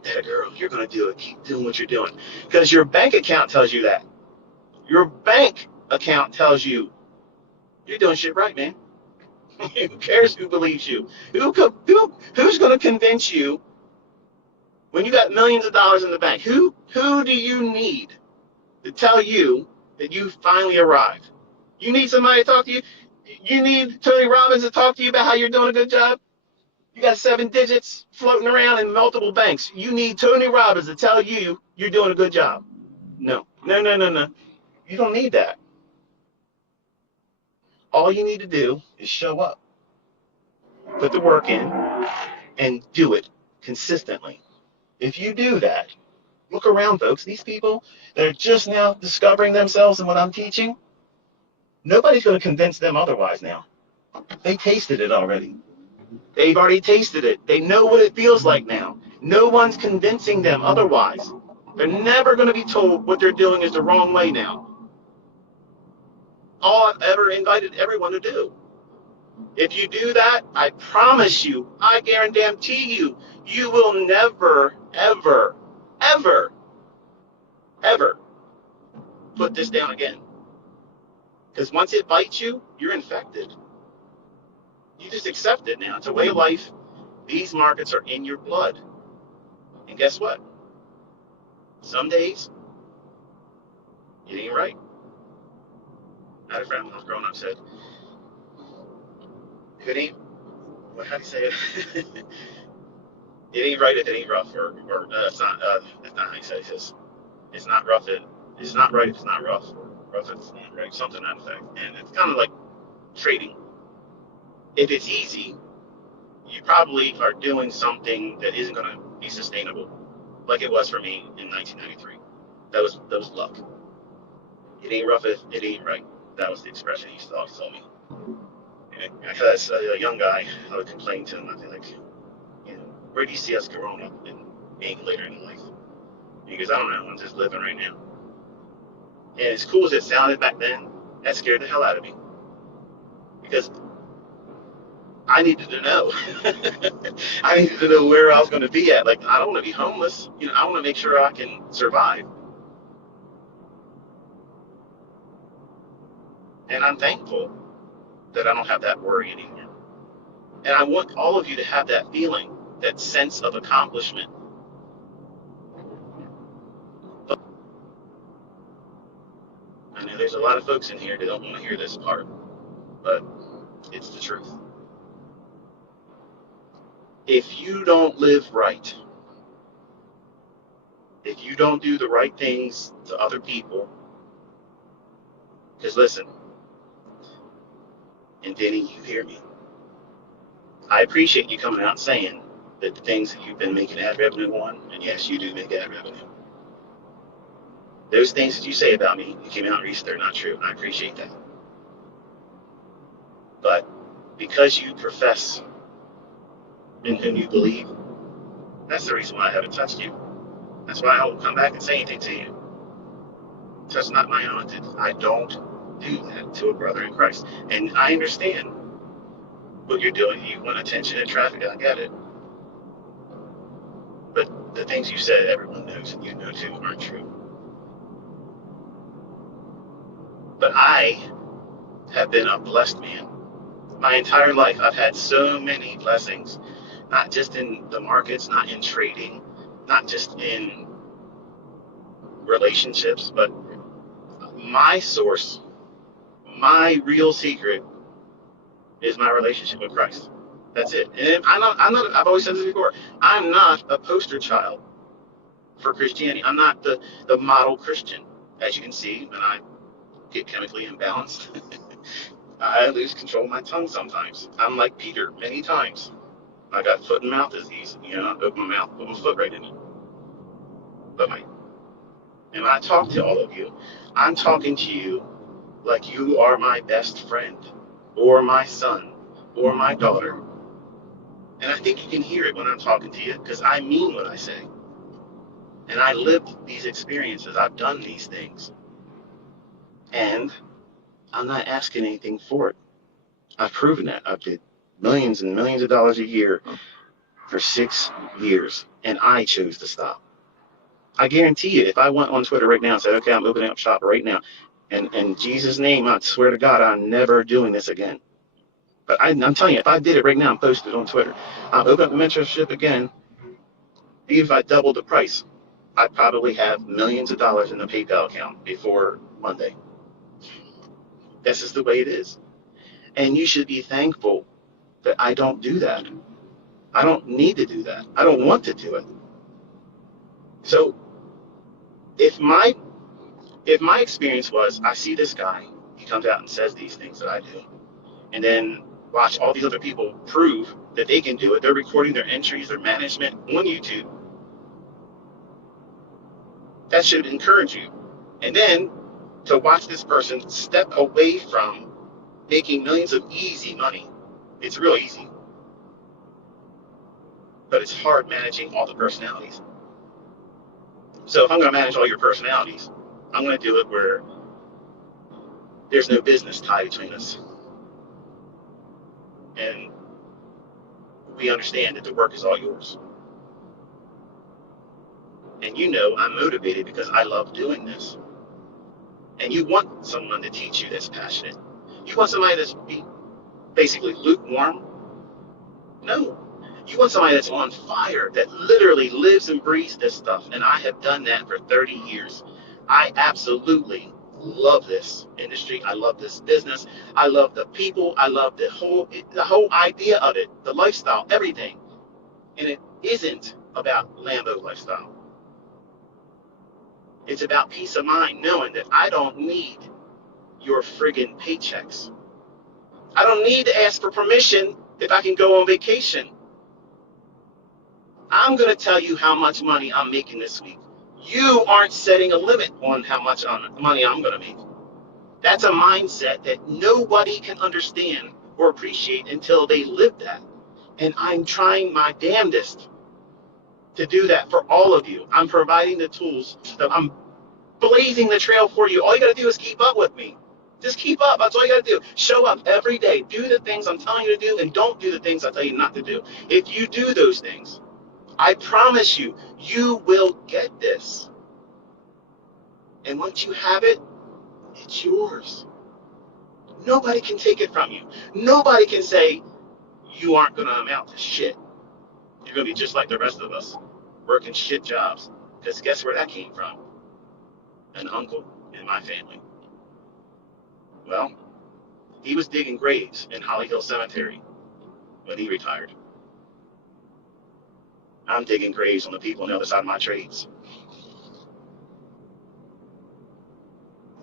that girl, you're going to do it. Keep doing what you're doing. Because your bank account tells you that. Your bank account tells you, you're doing shit right, man. Who cares who believes you? Who's going to convince you when you got millions of dollars in the bank? Who do you need to tell you that you finally arrived? You need somebody to talk to you? You need Tony Robbins to talk to you about how you're doing a good job? You got 7 digits floating around in multiple banks. You need Tony Robbins to tell you you're doing a good job. No. You don't need that. All you need to do is show up, put the work in, and do it consistently. If you do that, look around, folks. These people that are just now discovering themselves in what I'm teaching, nobody's going to convince them otherwise now. They tasted it already. They've already tasted it. They know what it feels like now. No one's convincing them otherwise. They're never going to be told what they're doing is the wrong way now. All I've ever invited everyone to do. If you do that, I promise you, I guarantee you, you will never, ever, ever, ever put this down again. Because once it bites you, you're infected. You just accept it now. It's a way of life. These markets are in your blood. And guess what? Some days, it ain't right. I had a friend when I was growing up said, it ain't, how do you say it? It ain't right if it ain't rough, or that's not how you say it. He says, it's not rough, it's not right if it's not rough, or rough if it's not right, something to that effect. And it's kind of like trading. If it's easy, you probably are doing something that isn't going to be sustainable, like it was for me in 1993. That was luck. It ain't rough if it ain't right. That was the expression he used to always tell me. And as a young guy, I would complain to him. I'd be like, where do you see us growing up and being later in life? He goes, I don't know. I'm just living right now. And as cool as it sounded back then, that scared the hell out of me, because I needed to know. I needed to know where I was going to be at. Like, I don't want to be homeless. I want to make sure I can survive. And I'm thankful that I don't have that worry anymore. And I want all of you to have that feeling, that sense of accomplishment. But I know there's a lot of folks in here that don't want to hear this part, but it's the truth. If you don't live right, if you don't do the right things to other people, because listen, and Denny, you hear me, I appreciate you coming out and saying that the things that you've been making ad revenue on, and yes, you do make ad revenue. Those things that you say about me, you came out and researched, they're not true, and I appreciate that. But because you profess in whom you believe, that's the reason why I haven't touched you. That's why I won't come back and say anything to you. Touch not my anointed. I don't do that to a brother in Christ. And I understand what you're doing. You want attention and traffic, I get it. But the things you said, everyone knows, and you know too, aren't true. But I have been a blessed man. My entire life, I've had so many blessings, not just in the markets, not in trading, not just in relationships, but my source, my real secret is my relationship with Christ. That's it. And I've always said this before, I'm not a poster child for Christianity. I'm not the model Christian. As you can see, when I get chemically imbalanced, I lose control of my tongue sometimes. I'm like Peter many times. I got foot and mouth disease. I open my mouth, put my foot right in it. And when I talk to all of you, I'm talking to you like you are my best friend, or my son, or my daughter. And I think you can hear it when I'm talking to you, because I mean what I say. And I lived these experiences. I've done these things. And I'm not asking anything for it. I've proven that. I've did millions and millions of dollars a year for 6 years, and I chose to stop. I guarantee you, if I went on Twitter right now and said, okay, I'm opening up shop right now, and in Jesus' name, I swear to God, I'm never doing this again. But I'm telling you, if I did it right now and posted it on Twitter, I'll open up the mentorship again, even if I doubled the price, I'd probably have millions of dollars in the PayPal account before Monday. This is the way it is. And you should be thankful that I don't do that. I don't need to do that. I don't want to do it. So if my experience was, I see this guy, he comes out and says these things that I do, and then watch all these other people prove that they can do it. They're recording their entries, their management on YouTube. That should encourage you. And then to watch this person step away from making millions of easy money. It's real easy. but it's hard managing all the personalities. So if I'm going to manage all your personalities, I'm going to do it where there's no business tie between us. And we understand that the work is all yours. And you know I'm motivated because I love doing this. And you want someone to teach you that's passionate. You want somebody that's basically lukewarm? No. You want somebody that's on fire, that literally lives and breathes this stuff. And I have done that for 30 years. I absolutely love this industry. I love this business. I love the people. I love the whole idea of it, the lifestyle, everything. And it isn't about Lambo lifestyle. It's about peace of mind, knowing that I don't need your friggin' paychecks. I don't need to ask for permission if I can go on vacation. I'm going to tell you how much money I'm making this week. You aren't setting a limit on how much money I'm going to make. That's a mindset that nobody can understand or appreciate until they live that. And I'm trying my damnedest to do that for all of you. I'm providing the tools. I'm blazing the trail for you. All you got to do is keep up with me. Just keep up. That's all you got to do. Show up every day. Do the things I'm telling you to do, and don't do the things I tell you not to do. If you do those things, I promise you, you will get this. And once you have it, it's yours. Nobody can take it from you. Nobody can say you aren't going to amount to shit. You're going to be just like the rest of us, working shit jobs. Because guess where that came from? An uncle in my family. Well, he was digging graves in Holly Hill Cemetery when he retired. I'm digging graves on the people on the other side of my trades.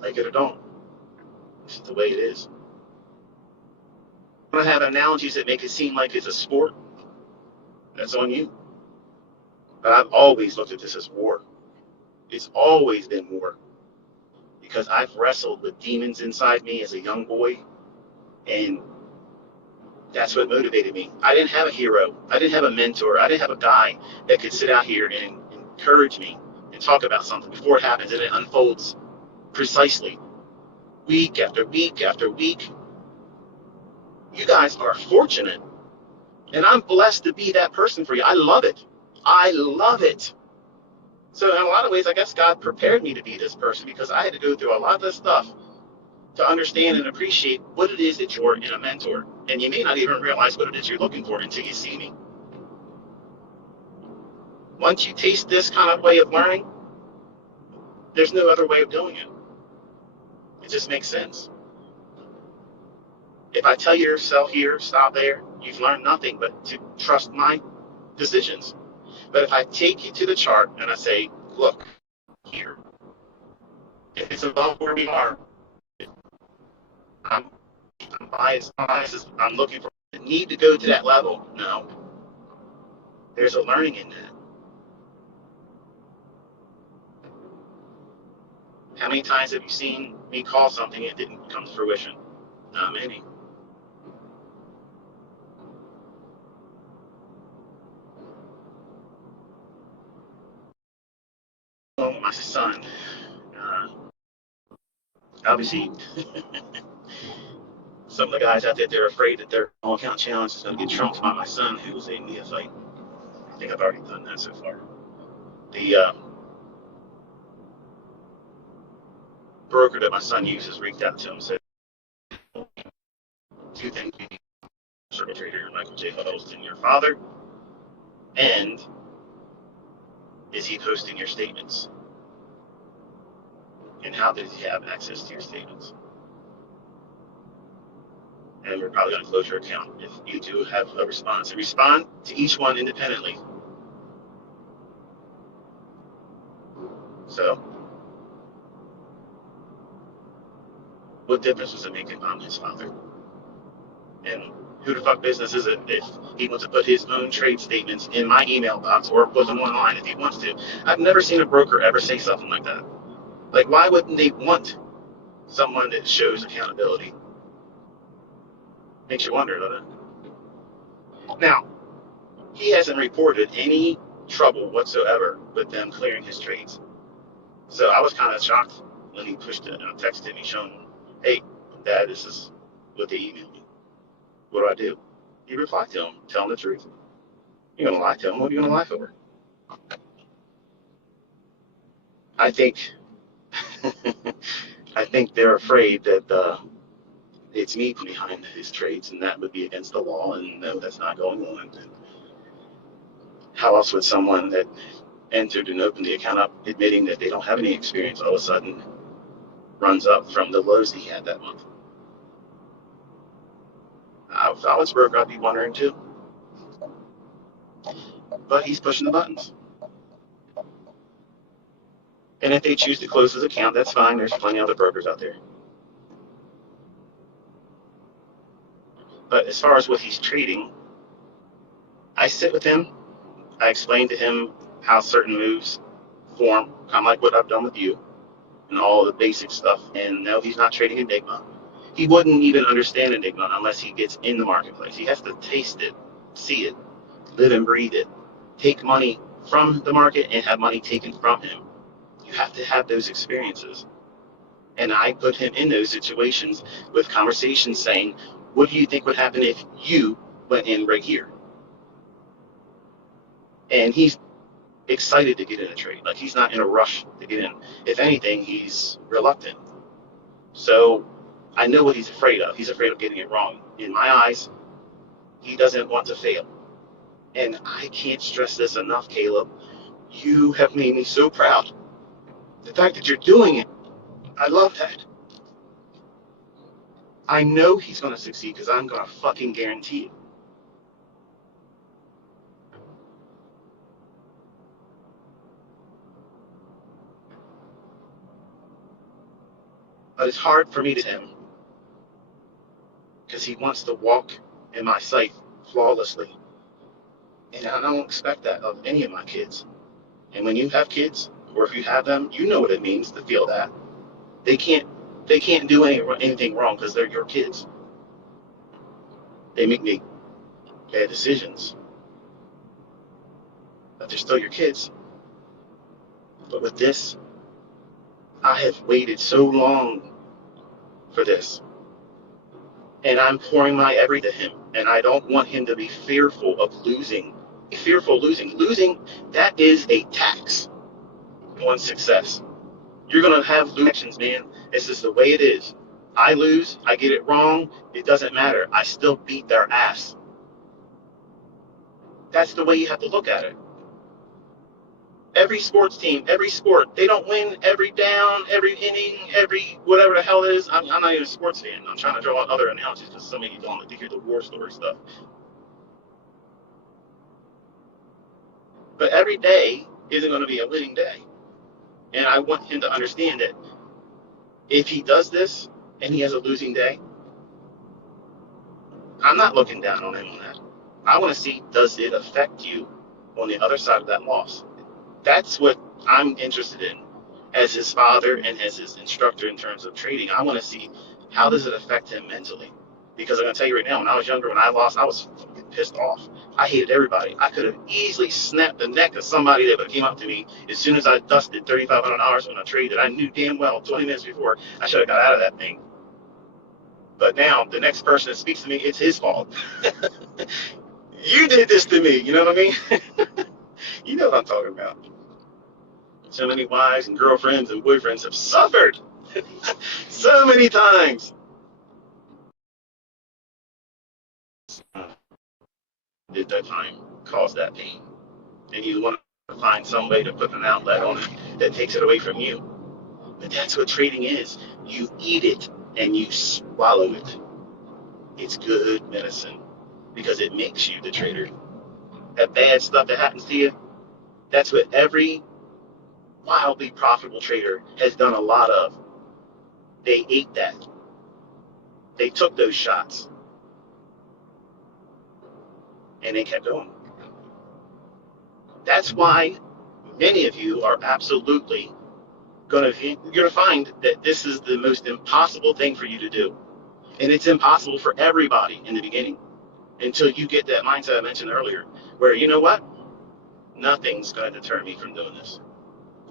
Like it or don't. This is the way it is. I'm going to have analogies that make it seem like it's a sport. That's on you. But I've always looked at this as war. It's always been war. Because I've wrestled with demons inside me as a young boy. And that's what motivated me. I didn't have a hero. I didn't have a mentor. I didn't have a guy that could sit out here and encourage me and talk about something before it happens and it unfolds precisely week after week after week. You guys are fortunate. And I'm blessed to be that person for you. I love it. I love it. So in a lot of ways, I guess God prepared me to be this person because I had to go through a lot of this stuff to understand and appreciate what it is that you're in a mentor. And you may not even realize what it is you're looking for until you see me. Once you taste this kind of way of learning, there's no other way of doing it. It just makes sense. If I tell yourself here, stop there, you've learned nothing but to trust my decisions. But if I take you to the chart and I say, look, here, if it's above where we are, I'm biased. I'm looking for the need to go to that level. No. There's a learning in that. How many times have you seen me call something and it didn't come to fruition? Not many. Oh, my son. Obviously, some of the guys out there, they're afraid that their all account challenge is going to get trumped by my son, who was a neophyte. I think I've already done that so far. The broker that my son uses reached out to him and said, two things you need: circle trader Michael J. Huddleston, your father, and is he posting your statements? And how does he have access to your statements? And we're probably going to close your account if you do have a response. And respond to each one independently. So, what difference does it make if I'm his father? And who the fuck business is it if he wants to put his own trade statements in my email box or put them online if he wants to? I've never seen a broker ever say something like that. Like, why wouldn't they want someone that shows accountability? Makes you wonder, doesn't it? Now, He hasn't reported any trouble whatsoever with them clearing his trades. So I was kind of shocked when he pushed it and I texted me showing him, hey, Dad, this is what they emailed me. What do I do? He replied to him, tell him the truth. You're going to lie to him. What are you going to lie for? I think I think they're afraid that it's me behind his trades, and that would be against the law, and no, that's not going on. And how else would someone that entered and opened the account up admitting that they don't have any experience all of a sudden runs up from the lows he had that month? If I was broke, I'd be wondering too. But he's pushing the buttons. And if they choose to close his account, that's fine. There's plenty of other brokers out there. But as far as what he's trading, I sit with him. I explain to him how certain moves form, kind of like what I've done with you, and all the basic stuff. And no, he's not trading Enigma. He wouldn't even understand Enigma unless he gets in the marketplace. He has to taste it, see it, live and breathe it, take money from the market and have money taken from him. You have to have those experiences. And I put him in those situations with conversations saying, what do you think would happen if you went in right here? And he's excited to get in a trade. Like, he's not in a rush to get in. If anything, he's reluctant. So I know what he's afraid of. He's afraid of getting it wrong. In my eyes, he doesn't want to fail. And I can't stress this enough, Caleb. You have made me so proud. The fact that you're doing it, I love that. I know he's going to succeed because I'm going to fucking guarantee it. But it's hard for me to him because he wants to walk in my sight flawlessly. And I don't expect that of any of my kids. And when you have kids, or if you have them, you know what it means to feel that. They can't do anything wrong because they're your kids. They make bad decisions, but they're still your kids. But with this, I have waited so long for this. And I'm pouring my everything to him. And I don't want him to be fearful of losing. Fearful of losing. Losing, that is a tax on success. You're going to have losers, man. It's just the way it is. I lose, I get it wrong, it doesn't matter. I still beat their ass. That's the way you have to look at it. Every sports team, every sport, they don't win every down, every inning, every whatever the hell it is. I'm not even a sports fan. I'm trying to draw out other analogies because some of you don't like to hear the war story stuff. But every day isn't going to be a winning day. And I want him to understand that if he does this and he has a losing day, I'm not looking down on him on that. I want to see, does it affect you on the other side of that loss? That's what I'm interested in as his father and as his instructor in terms of trading. I want to see, how does it affect him mentally? Because I'm going to tell you right now, when I was younger, when I lost, I was fucking pissed off. I hated everybody. I could have easily snapped the neck of somebody that came up to me as soon as I dusted $3,500 on a trade that I knew damn well 20 minutes before I should have got out of that thing. But now, the next person that speaks to me, it's his fault. You did this to me, you know what I mean? You know what I'm talking about. So many wives and girlfriends and boyfriends have suffered so many times. Did that time cause that pain? And you want to find some way to put an outlet on it that takes it away from you. But that's what trading is. You eat it and you swallow it. It's good medicine because it makes you the trader. That bad stuff that happens to you, that's what every wildly profitable trader has done a lot of. They ate that. They took those shots. And they kept going. That's why many of you are absolutely you're going to find that this is the most impossible thing for you to do. And it's impossible for everybody in the beginning. until you get that mindset I mentioned earlier, where you know what? Nothing's going to deter me from doing this.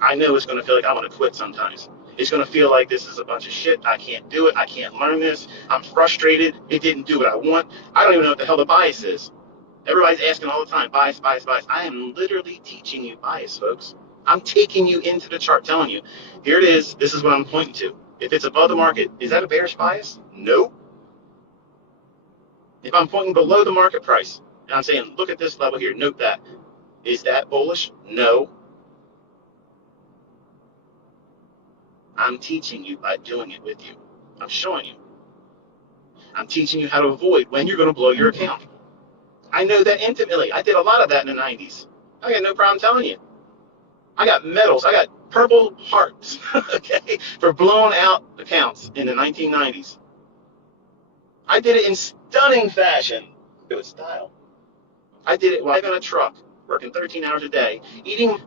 I know it's going to feel like I want to quit sometimes. It's going to feel like this is a bunch of shit. I can't do it. I can't learn this. I'm frustrated. It didn't do what I want. I don't even know what the hell the bias is. Everybody's asking all the time, bias, bias, bias. I am literally teaching you bias, folks. I'm taking you into the chart, telling you, here it is. This is what I'm pointing to. If it's above the market, is that a bearish bias? No. If I'm pointing below the market price, and I'm saying, look at this level here, note that. Is that bullish? No. I'm teaching you by doing it with you. I'm showing you. I'm teaching you how to avoid when you're going to blow your account. I know that intimately. I did a lot of that in the 90s. I got no problem telling you. I got medals. I got purple hearts, okay, for blowing out accounts in the 1990s. I did it in stunning fashion. It was style. I did it while in a truck, working 13 hours a day,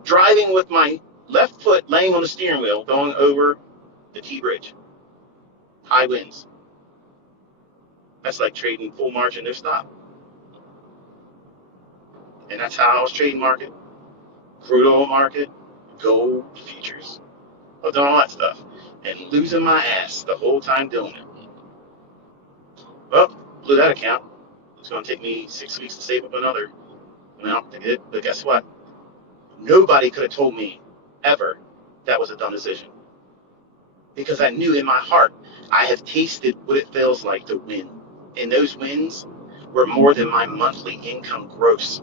driving with my left foot laying on the steering wheel, going over the T-bridge. High winds. That's like trading full margin, no stop. And that's how I was trading market, crude oil market, gold futures. I was doing all that stuff and losing my ass the whole time doing it. Well, blew that account. It's going to take me 6 weeks to save up another amount to get it. But guess what? Nobody could have told me ever that was a dumb decision. Because I knew in my heart, I have tasted what it feels like to win. And those wins were more than my monthly income gross.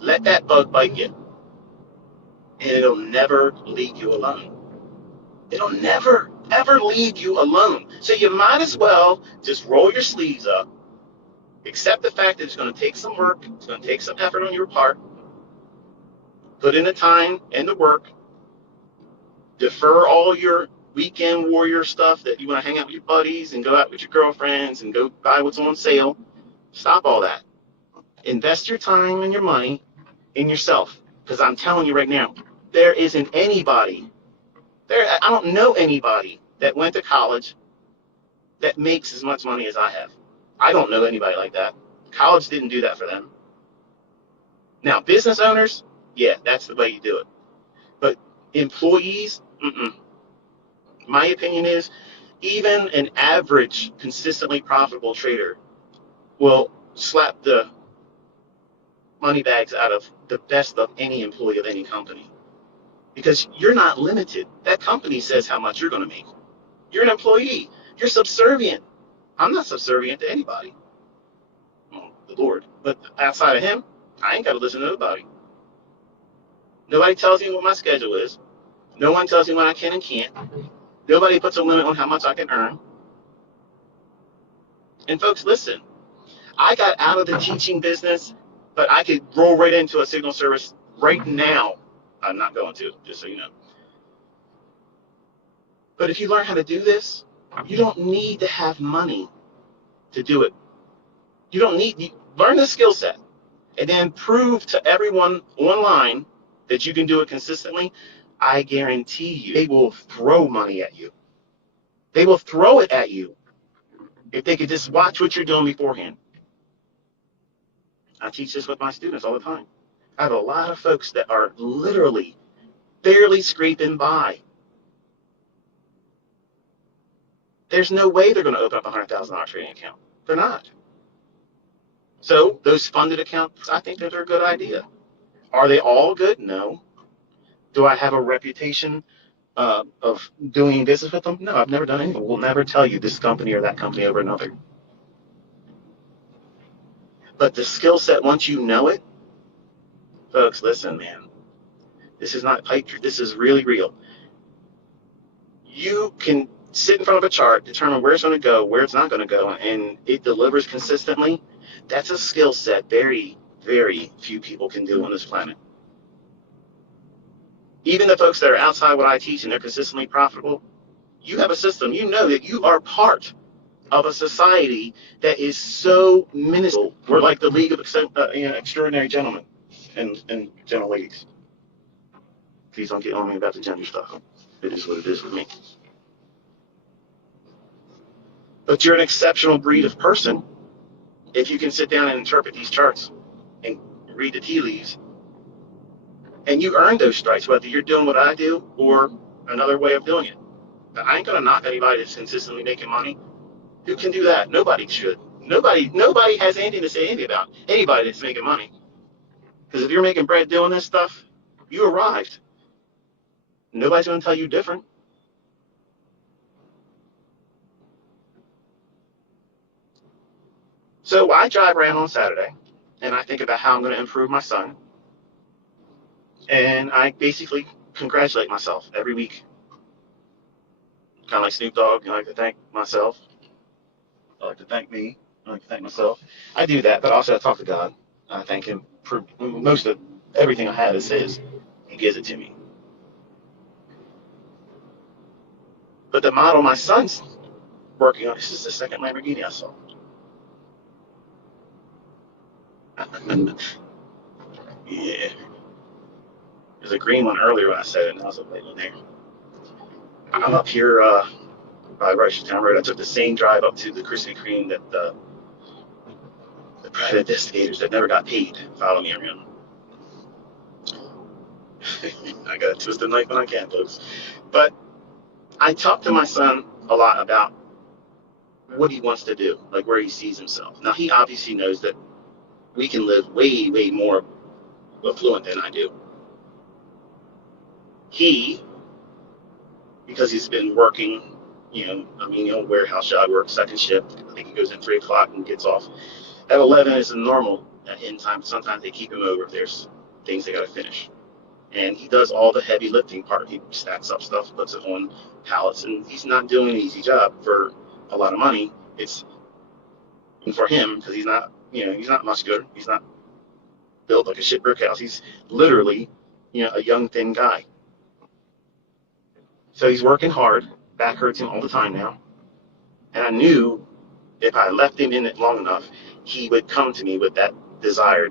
Let that bug bite you. And it'll never leave you alone. It'll never, ever leave you alone. So you might as well just roll your sleeves up, accept the fact that it's going to take some work, it's going to take some effort on your part, put in the time and the work, defer all your weekend warrior stuff that you want to hang out with your buddies and go out with your girlfriends and go buy what's on sale. Stop all that. Invest your time and your money in yourself. Because I'm telling you right now, there isn't anybody, I don't know anybody that went to college that makes as much money as I have. I don't know anybody like that. College didn't do that for them. Now, business owners, yeah, that's the way you do it. But employees, my opinion is even an average, consistently profitable trader will slap the money bags out of the best of any employee of any company. Because you're not limited. That company says how much you're going to make. You're an employee. You're subservient. I'm not subservient to anybody. Well, the Lord. But outside of him, I ain't got to listen to nobody. Nobody tells me what my schedule is. No one tells me what I can and can't. Nobody puts a limit on how much I can earn. And folks, listen, I got out of the teaching business, but I could roll right into a signal service right now. I'm not going to, just so you know. But if you learn how to do this, you don't need to have money to do it. You don't need, learn the skill set and then prove to everyone online that you can do it consistently. I guarantee you, they will throw money at you. They will throw it at you if they could just watch what you're doing beforehand. I teach this with my students all the time. I have a lot of folks that are literally barely scraping by. There's no way they're going to open up a $100,000 trading account. They're not. So those funded accounts, I think they're a good idea. Are they all good? No. Do I have a reputation of doing business with them? No, I've never done anything. We'll never tell you this company or that company over another. But the skill set, once you know it, folks, listen, man. This is not pipe dream. This is really real. You can sit in front of a chart, determine where it's going to go, where it's not going to go, and it delivers consistently. That's a skill set very, very few people can do on this planet. Even the folks that are outside what I teach and they're consistently profitable, you have a system. You know that you are part of a society that is so minuscule. We're like the League of Extraordinary Gentlemen and gentle ladies. Please don't get on me about the gender stuff. It is what it is with me. But you're an exceptional breed of person If you can sit down and interpret these charts and read the tea leaves, and you earn those strikes, whether you're doing what I do or another way of doing it. I ain't gonna knock anybody that's consistently making money. Who can do that? Nobody should. Nobody has anything to say anything about anybody that's making money. Because if you're making bread doing this stuff, you arrived. Nobody's gonna tell you different. So I drive around on Saturday and I think about how I'm gonna improve my son. And I basically congratulate myself every week. Kind of like Snoop Dogg, I like to thank myself. I like to thank me. I like to thank myself. I do that, but also I talk to God. I thank Him for most of everything I have is His. He gives it to me. But the model my son's working on, this is the second Lamborghini I saw. Yeah. There's a green one earlier when I said it, and I was a late one there. I'm up here by Rushtown Road. I took the same drive up to the Krispy Kreme that the private investigators that never got paid follow me around. I got to twist the knife when I can, folks. But I talk to my son a lot about what he wants to do, like where he sees himself. Now, he obviously knows that we can live way, way more affluent than I do. He, because he's been working, warehouse job, work second shift. I think he goes in 3 o'clock and gets off at 11 is the normal end time. Sometimes they keep him over if there's things they got to finish. And he does all the heavy lifting part. He stacks up stuff, puts it on pallets, and he's not doing an easy job for a lot of money. It's for him because he's not muscular. He's not built like a shit brick house. He's literally, a young thin guy. So he's working hard. Back hurts him all the time now. And I knew if I left him in it long enough, he would come to me with that desire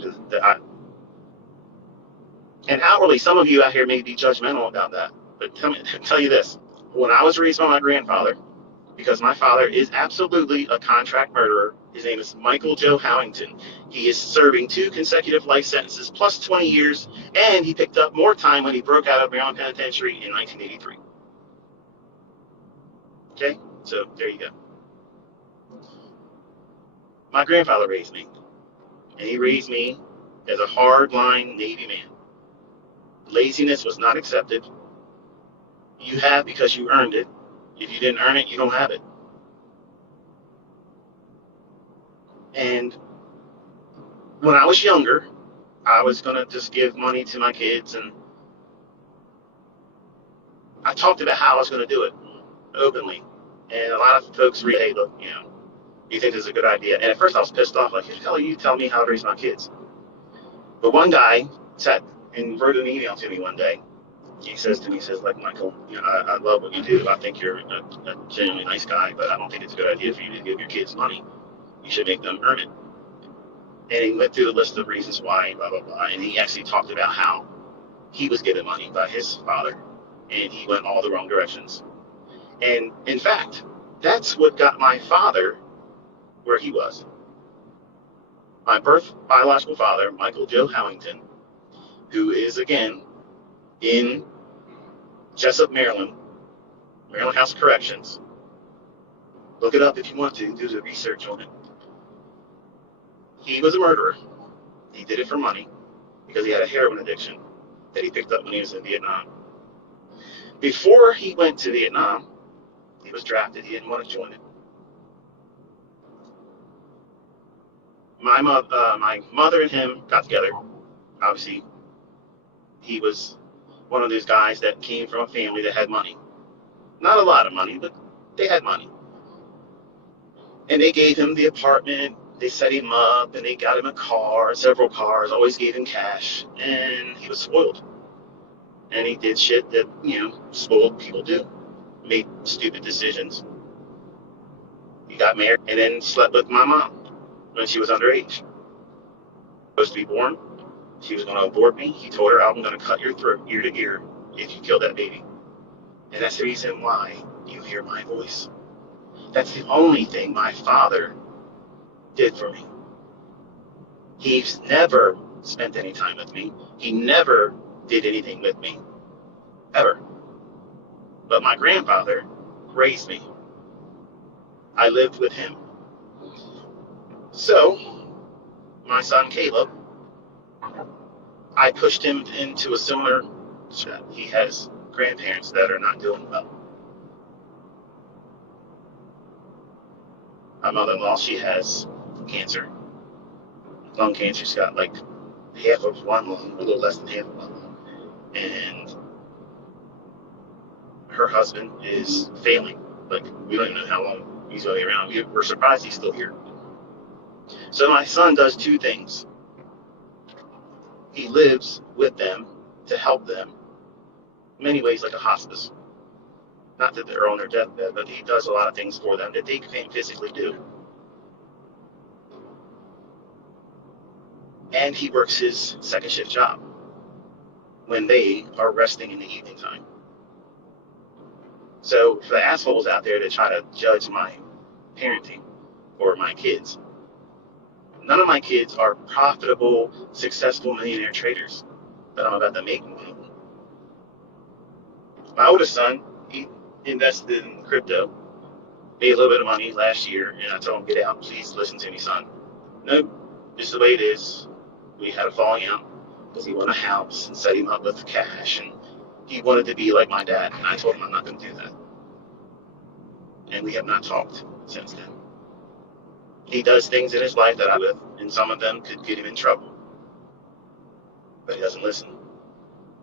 and outwardly, some of you out here may be judgmental about that. But tell you this: when I was raised by my grandfather, because my father is absolutely a contract murderer. His name is Michael Joe Howington. He is serving 2 consecutive life sentences plus 20 years, and he picked up more time when he broke out of Maryland Penitentiary in 1983. Okay, so there you go. My grandfather raised me, and he raised me as a hard-line Navy man. Laziness was not accepted. You have because you earned it. If you didn't earn it, you don't have it. And when I was younger, I was going to just give money to my kids, and I talked about how I was going to do it openly. And a lot of folks really, hey, look, you think this is a good idea? And at first I was pissed off, like, hell, you tell me how to raise my kids. But one guy sat and wrote an email to me one day. He says to me, like, Michael, I love what you do. I think you're a genuinely nice guy, but I don't think it's a good idea for you to give your kids money. You should make them earn it. And he went through a list of reasons why, blah, blah, blah. And he actually talked about how he was given money by his father, and he went all the wrong directions. And in fact, that's what got my father where he was. My biological father, Michael Joe Howington, who is, again, in Jessup, Maryland House of Corrections. Look it up if you want to, do the research on it. He was a murderer. He did it for money because he had a heroin addiction that he picked up when he was in Vietnam. Before he went to Vietnam, he was drafted. He didn't want to join it. My mother and him got together. Obviously, he was one of those guys that came from a family that had money. Not a lot of money, but they had money. And they gave him the apartment. They set him up, and they got him a car, several cars, always gave him cash, and he was spoiled. And he did shit that, spoiled people do. Made stupid decisions. He got married and then slept with my mom when she was underage. Supposed to be born. She was going to abort me. He told her, I'm going to cut your throat ear to ear if you kill that baby. And that's the reason why you hear my voice. That's the only thing my father did for me. He's never spent any time with me. He never did anything with me, ever. But my grandfather raised me. I lived with him. So, my son Caleb, I pushed him into a similar step. He has grandparents that are not doing well. My mother-in-law, she has cancer, lung cancer. She's got like half of one lung, a little less than half of one lung. And her husband is failing. Like, we don't even know how long he's going to be around. We're surprised he's still here. So my son does two things. He lives with them to help them in many ways, like a hospice. Not that they're on their deathbed, but he does a lot of things for them that they can't physically do. And he works his second shift job when they are resting in the evening time. So for the assholes out there that try to judge my parenting or my kids, none of my kids are profitable, successful millionaire traders that I'm about to make money. My oldest son, he invested in crypto, made a little bit of money last year, and I told him, get out, please listen to me, son. Nope, just the way it is. We had a falling out because he wanted a house and set him up with cash, and he wanted to be like my dad, and I told him I'm not going to do that. And we have not talked since then. He does things in his life that I live, and some of them could get him in trouble. But he doesn't listen.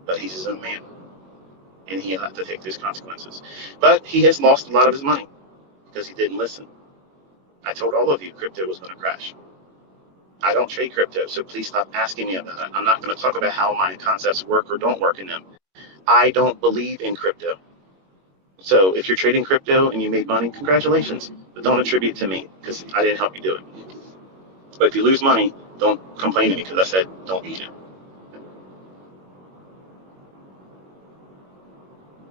But he's his own man, and he'll have to take those consequences. But he has lost a lot of his money because he didn't listen. I told all of you crypto was going to crash. I don't trade crypto, so please stop asking me about it. I'm not going to talk about how my concepts work or don't work in them. I don't believe in crypto. So if you're trading crypto and you made money, congratulations. But don't attribute it to me because I didn't help you do it. But if you lose money, don't complain to me because I said don't use it.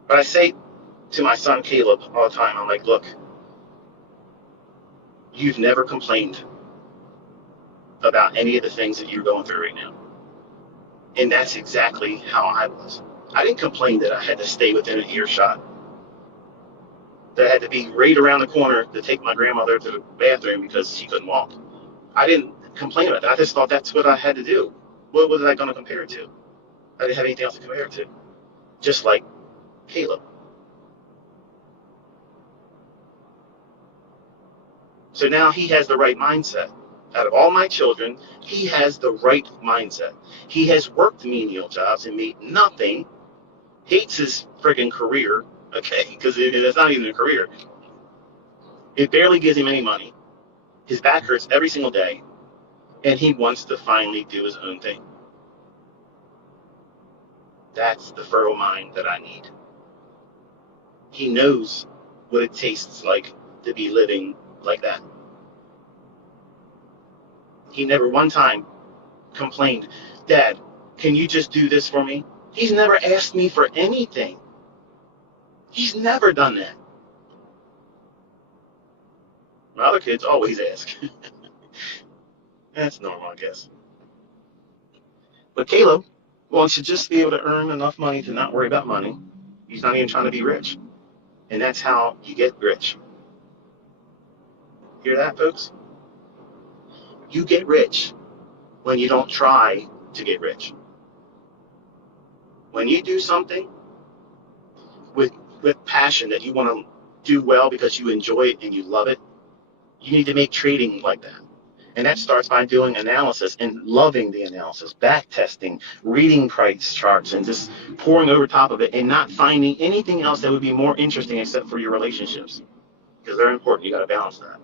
But I say to my son Caleb all the time, I'm like, look, you've never complained about any of the things that you're going through right now. And that's exactly how I was. I didn't complain that I had to stay within an earshot, that I had to be right around the corner to take my grandmother to the bathroom because she couldn't walk. I didn't complain about that. I just thought that's what I had to do. What was I going to compare it to? I didn't have anything else to compare it to. Just like Caleb. So now he has the right mindset. Out of all my children, he has the right mindset. He has worked menial jobs and made nothing, hates his friggin' career, okay, because it's not even a career. It barely gives him any money. His back hurts every single day, and he wants to finally do his own thing. That's the fertile mind that I need. He knows what it tastes like to be living like that. He never one time complained, Dad, can you just do this for me? He's never asked me for anything. He's never done that. My other kids always ask. That's normal, I guess. But Caleb wants to just be able to earn enough money to not worry about money. He's not even trying to be rich. And that's how you get rich. Hear that, folks? You get rich when you don't try to get rich. When you do something with passion that you want to do well because you enjoy it and you love it, you need to make trading like that. And that starts by doing analysis and loving the analysis, back testing, reading price charts, and just pouring over top of it and not finding anything else that would be more interesting except for your relationships. Because they're important. You got to balance that.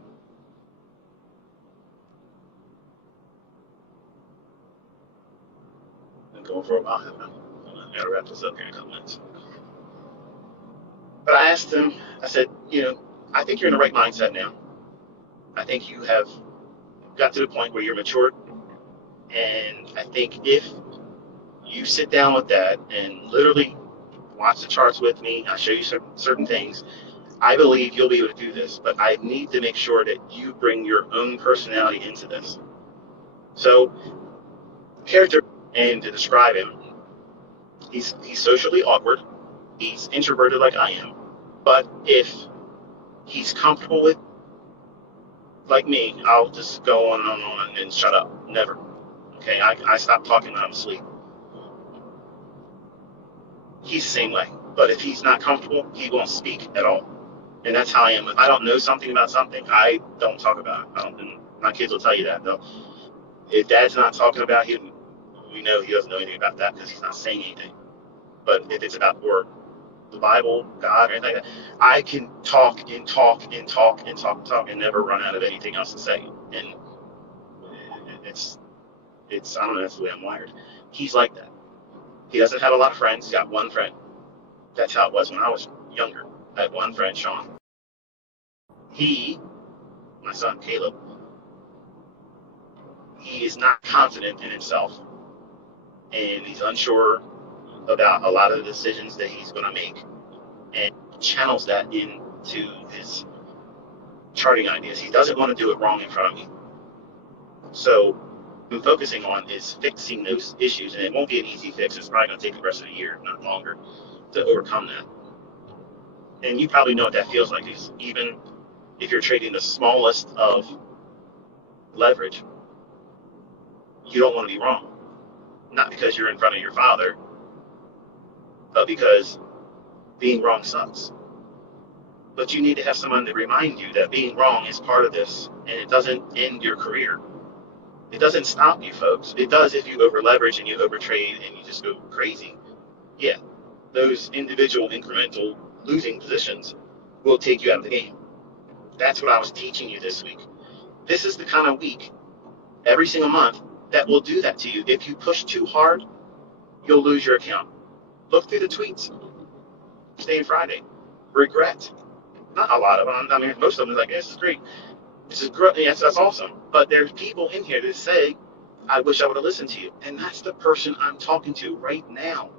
I'm going for a while. I'm going to wrap this up here in a couple minutes. But I asked him, I said, I think you're in the right mindset now. I think you have got to the point where you're matured. And I think if you sit down with Dad and literally watch the charts with me, I show you certain things, I believe you'll be able to do this. But I need to make sure that you bring your own personality into this. So character, and to describe him, he's socially awkward. He's introverted like I am. But if he's comfortable with, like me, I'll just go on and on and shut up. Never. Okay, I stop talking when I'm asleep. He's the same way. But if he's not comfortable, he won't speak at all. And that's how I am. If I don't know something about something, I don't talk about it. I don't, and my kids will tell you that, though. If dad's not talking about him, we know he doesn't know anything about that because he's not saying anything. But if it's about work, the Bible, God, or anything like that, I can talk and talk and talk and talk and talk and never run out of anything else to say. And it's I don't know, that's the way I'm wired. He's like that. He doesn't have a lot of friends. He's got one friend. That's how it was when I was younger. I had one friend, Sean. My son Caleb, he is not confident in himself, and he's unsure about a lot of the decisions that he's going to make, and channels that into his charting ideas. He doesn't want to do it wrong in front of me. So what I'm focusing on is fixing those issues, and it won't be an easy fix. It's probably going to take the rest of the year, if not longer, to overcome that. And you probably know what that feels like. Is even if you're trading the smallest of leverage, you don't want to be wrong. Not because you're in front of your father, but because being wrong sucks. But you need to have someone to remind you that being wrong is part of this, and it doesn't end your career. It doesn't stop you, folks. It does if you over leverage and you overtrade and you just go crazy. Yeah, those individual incremental losing positions will take you out of the game. That's what I was teaching you this week. This is the kind of week, every single month, that will do that to you. If you push too hard, you'll lose your account. Look through the tweets. Stay Friday. Regret. Not a lot of them. I mean, most of them is like, this is great. This is great. Yes, that's awesome. But there's people in here that say, I wish I would have listened to you. And that's the person I'm talking to right now.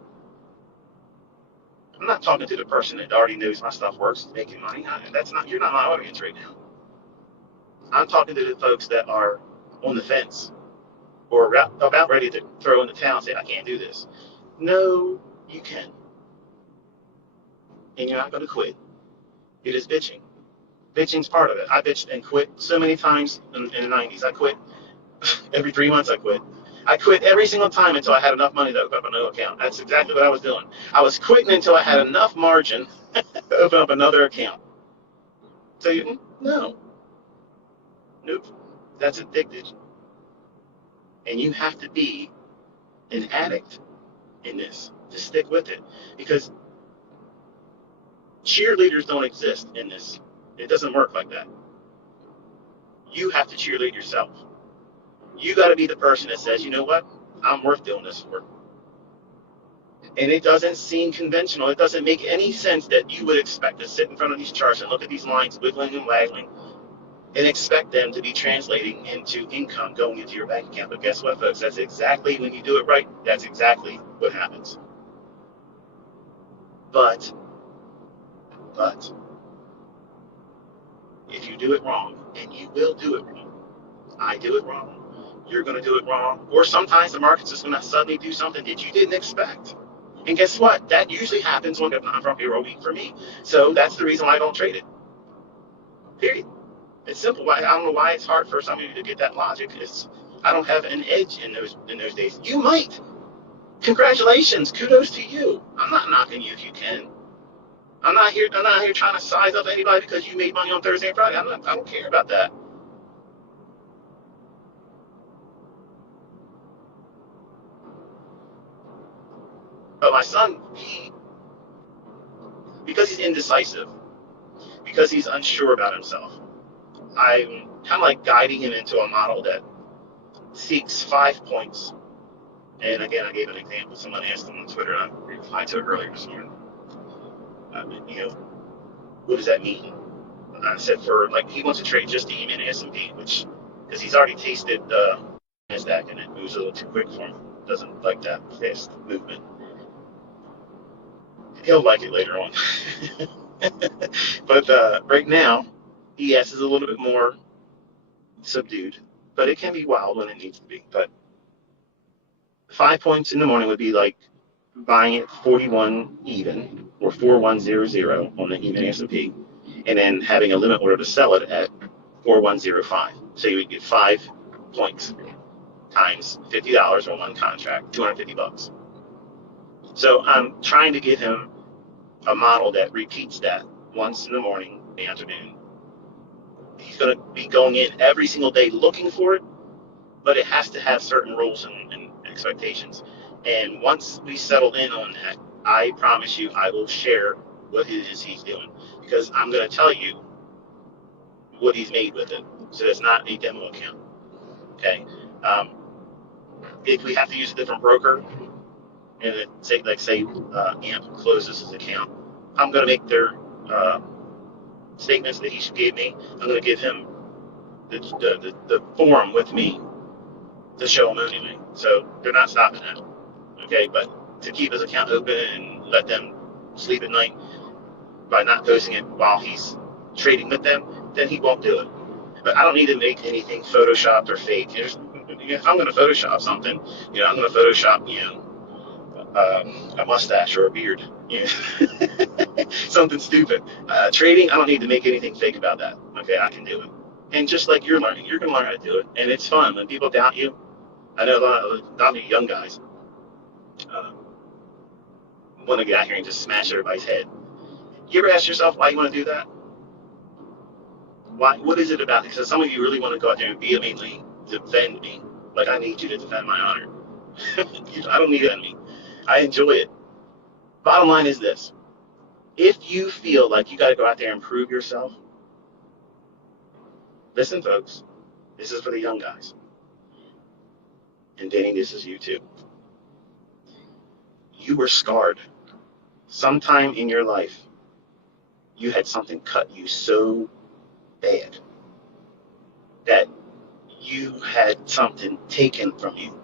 I'm not talking to the person that already knows my stuff works, making money. You're not my audience right now. I'm talking to the folks that are on the fence or about ready to throw in the towel and say, I can't do this. No, you can. And you're not going to quit. It is bitching. Bitching's part of it. I bitched and quit so many times in the 90s. I quit every 3 months. I quit. I quit every single time until I had enough money to open up another account. That's exactly what I was doing. I was quitting until I had enough margin to open up another account. So no, nope. That's addicted. And you have to be an addict in this to stick with it, because cheerleaders don't exist in this. It doesn't work like that. You have to cheerlead yourself. You got to be the person that says, you know what, I'm worth doing this for. And it doesn't seem conventional. It doesn't make any sense that you would expect to sit in front of these charts and look at these lines wiggling and waggling and expect them to be translating into income going into your bank account. But guess what, folks? That's exactly, when you do it right, that's exactly what happens. But if you do it wrong, and you will do it wrong, I do it wrong, you're going to do it wrong, or sometimes the market's just going to suddenly do something that you didn't expect. And guess what? That usually happens when it's not from hero week for me. So that's the reason why I don't trade it. Period. It's simple. I don't know why it's hard for some of you to get that logic. I don't have an edge in those days. You might. Congratulations. Kudos to you. I'm not knocking you if you can. I'm not here trying to size up anybody because you made money on Thursday and Friday. I don't care about that. But my son, because he's indecisive, because he's unsure about himself, I'm kind of like guiding him into a model that seeks 5 points. And again, I gave an example. Someone asked him on Twitter, and I replied to it earlier this morning. What does that mean? And I said, he wants to trade just the E-mini S&P, because he's already tasted NASDAQ, and it moves a little too quick for him. Doesn't like that fast movement. He'll like it later on. But right now, ES is a little bit more subdued. but it can be wild when it needs to be. But 5 points in the morning would be like buying it 41 even or 4100 on the even S&P, and then having a limit order to sell it at 4105. So you would get 5 points times $50 on one contract, $250. So I'm trying to give him a model that repeats that once in the morning, the afternoon. He's going to be going in every single day looking for it, but it has to have certain rules and expectations. And once we settle in on that, I promise you, I will share what it is he's doing, because I'm going to tell you what he's made with it. So it's not a demo account. Okay. If we have to use a different broker, and say AMP closes his account, I'm going to make their statements that he gave me. I'm going to give him the form with me to show him anyway. So they're not stopping that. Okay, but to keep his account open and let them sleep at night by not posting it while he's trading with them, then he won't do it. But I don't need to make anything photoshopped or fake. If I'm going to Photoshop something, I'm going to Photoshop, a mustache or a beard, something stupid. Trading, I don't need to make anything fake about that. Okay, I can do it. And just like you're learning, you're going to learn how to do it. And it's fun. When people doubt you, I know a lot of young guys want to get out here and just smash everybody's head. You ever ask yourself why you want to do that? Why? What is it about it? Because some of you really want to go out there and vehemently defend me. Like, I need you to defend my honor. I don't need it on me. I enjoy it. Bottom line is this. If you feel like you got to go out there and prove yourself, listen, folks, this is for the young guys. And Danny, this is you too. You were scarred. Sometime in your life, you had something cut you so bad that you had something taken from you.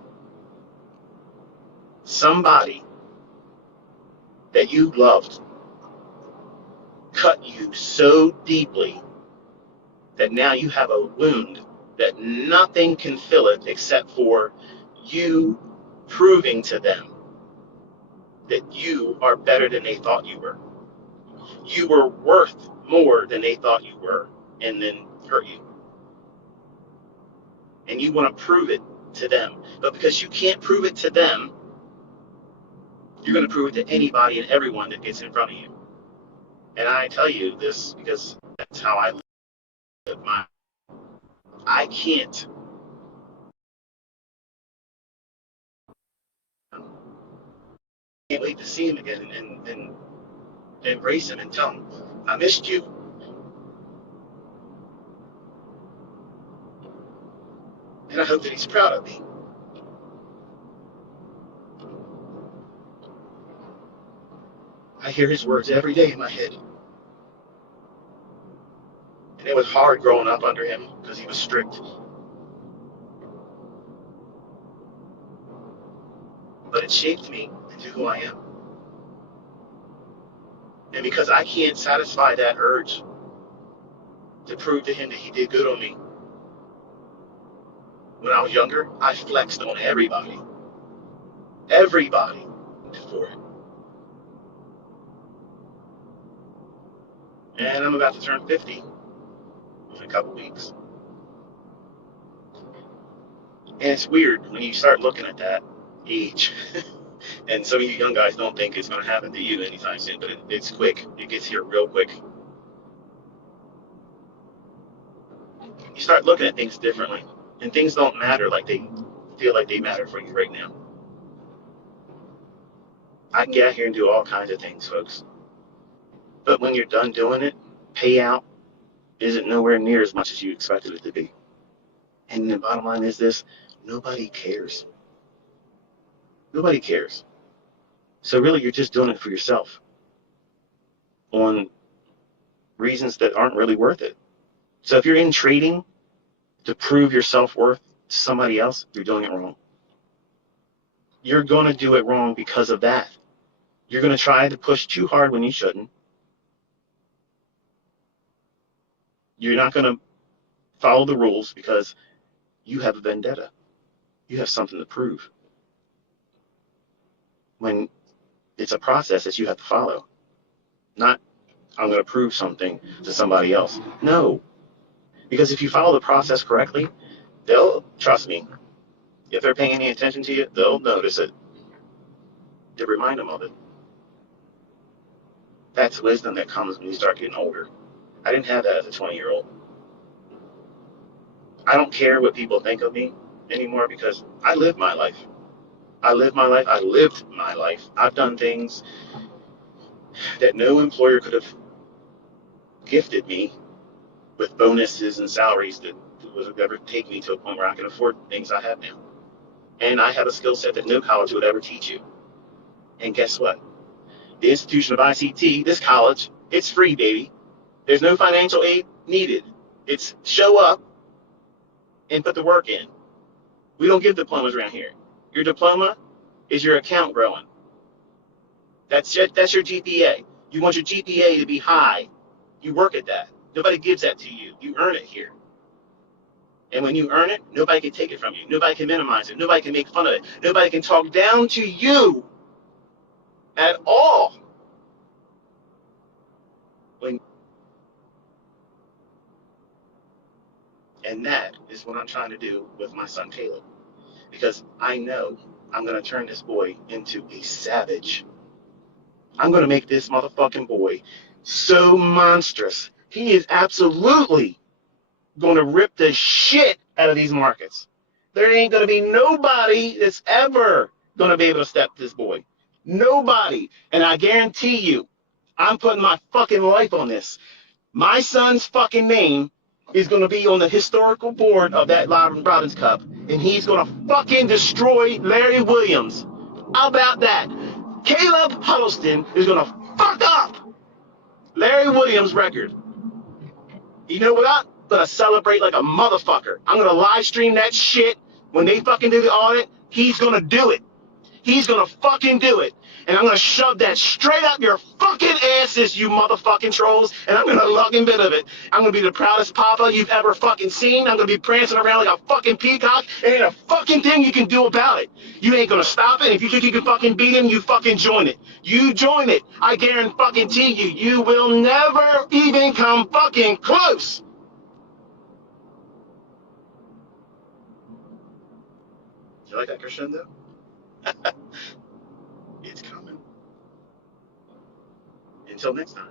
Somebody that you loved cut you so deeply that now you have a wound that nothing can fill it except for you proving to them that you are better than they thought you were. You were worth more than they thought you were, and then hurt you. And you want to prove it to them. But because you can't prove it to them, you're going to prove it to anybody and everyone that gets in front of you. And I tell you this because that's how I live my life. I can't wait to see him again and embrace him and tell him, I missed you. And I hope that he's proud of me. I hear his words every day in my head. And it was hard growing up under him because he was strict. But it shaped me into who I am. And because I can't satisfy that urge to prove to him that he did good on me, when I was younger, I flexed on everybody. Everybody for it. And I'm about to turn 50 in a couple weeks. And it's weird when you start looking at that age. And some of you young guys don't think it's going to happen to you anytime soon, but it's quick. It gets here real quick. You start looking at things differently, and things don't matter like they feel like they matter for you right now. I can get out here and do all kinds of things, folks. But when you're done doing it, payout isn't nowhere near as much as you expected it to be. And the bottom line is this: nobody cares. Nobody cares. So really, you're just doing it for yourself on reasons that aren't really worth it. So if you're in trading to prove your self-worth to somebody else, you're doing it wrong. You're going to do it wrong because of that. You're going to try to push too hard when you shouldn't. You're not going to follow the rules because you have a vendetta. You have something to prove. When it's a process that you have to follow, not I'm going to prove something to somebody else. No, because if you follow the process correctly, they'll trust me. If they're paying any attention to you, they'll notice it. To remind them of it. That's wisdom that comes when you start getting older. I didn't have that as a 20-year-old. I don't care what people think of me anymore because I lived my life. I lived my life. I lived my life. I've done things that no employer could have gifted me with bonuses and salaries that would ever take me to a point where I can afford things I have now. And I have a skill set that no college would ever teach you. And guess what? The institution of ICT, this college, it's free, baby. There's no financial aid needed. It's show up and put the work in. We don't give diplomas around here. Your diploma is your account growing. That's your GPA. You want your GPA to be high. You work at that. Nobody gives that to you. You earn it here. And when you earn it, nobody can take it from you. Nobody can minimize it. Nobody can make fun of it. Nobody can talk down to you at all. When, and that is what I'm trying to do with my son Caleb. Because I know I'm going to turn this boy into a savage. I'm going to make this motherfucking boy so monstrous. He is absolutely going to rip the shit out of these markets. There ain't going to be nobody that's ever going to be able to step this boy. Nobody. And I guarantee you, I'm putting my fucking life on this. My son's fucking name is going to be on the historical board of that Robins Cup, and he's going to fucking destroy Larry Williams. How about that? Caleb Huddleston is going to fuck up Larry Williams' record. You know what? I'm going to celebrate like a motherfucker. I'm going to live stream that shit. When they fucking do the audit, he's going to do it. He's going to fucking do it. And I'm going to shove that straight up your fucking asses, you motherfucking trolls. And I'm going to lug in bit of it. I'm going to be the proudest papa you've ever fucking seen. I'm going to be prancing around like a fucking peacock. And ain't a fucking thing you can do about it. You ain't going to stop it. If you think you can fucking beat him, you fucking join it. You join it. I guarantee you, you will never even come fucking close. You like that crescendo? It's coming. Until next time.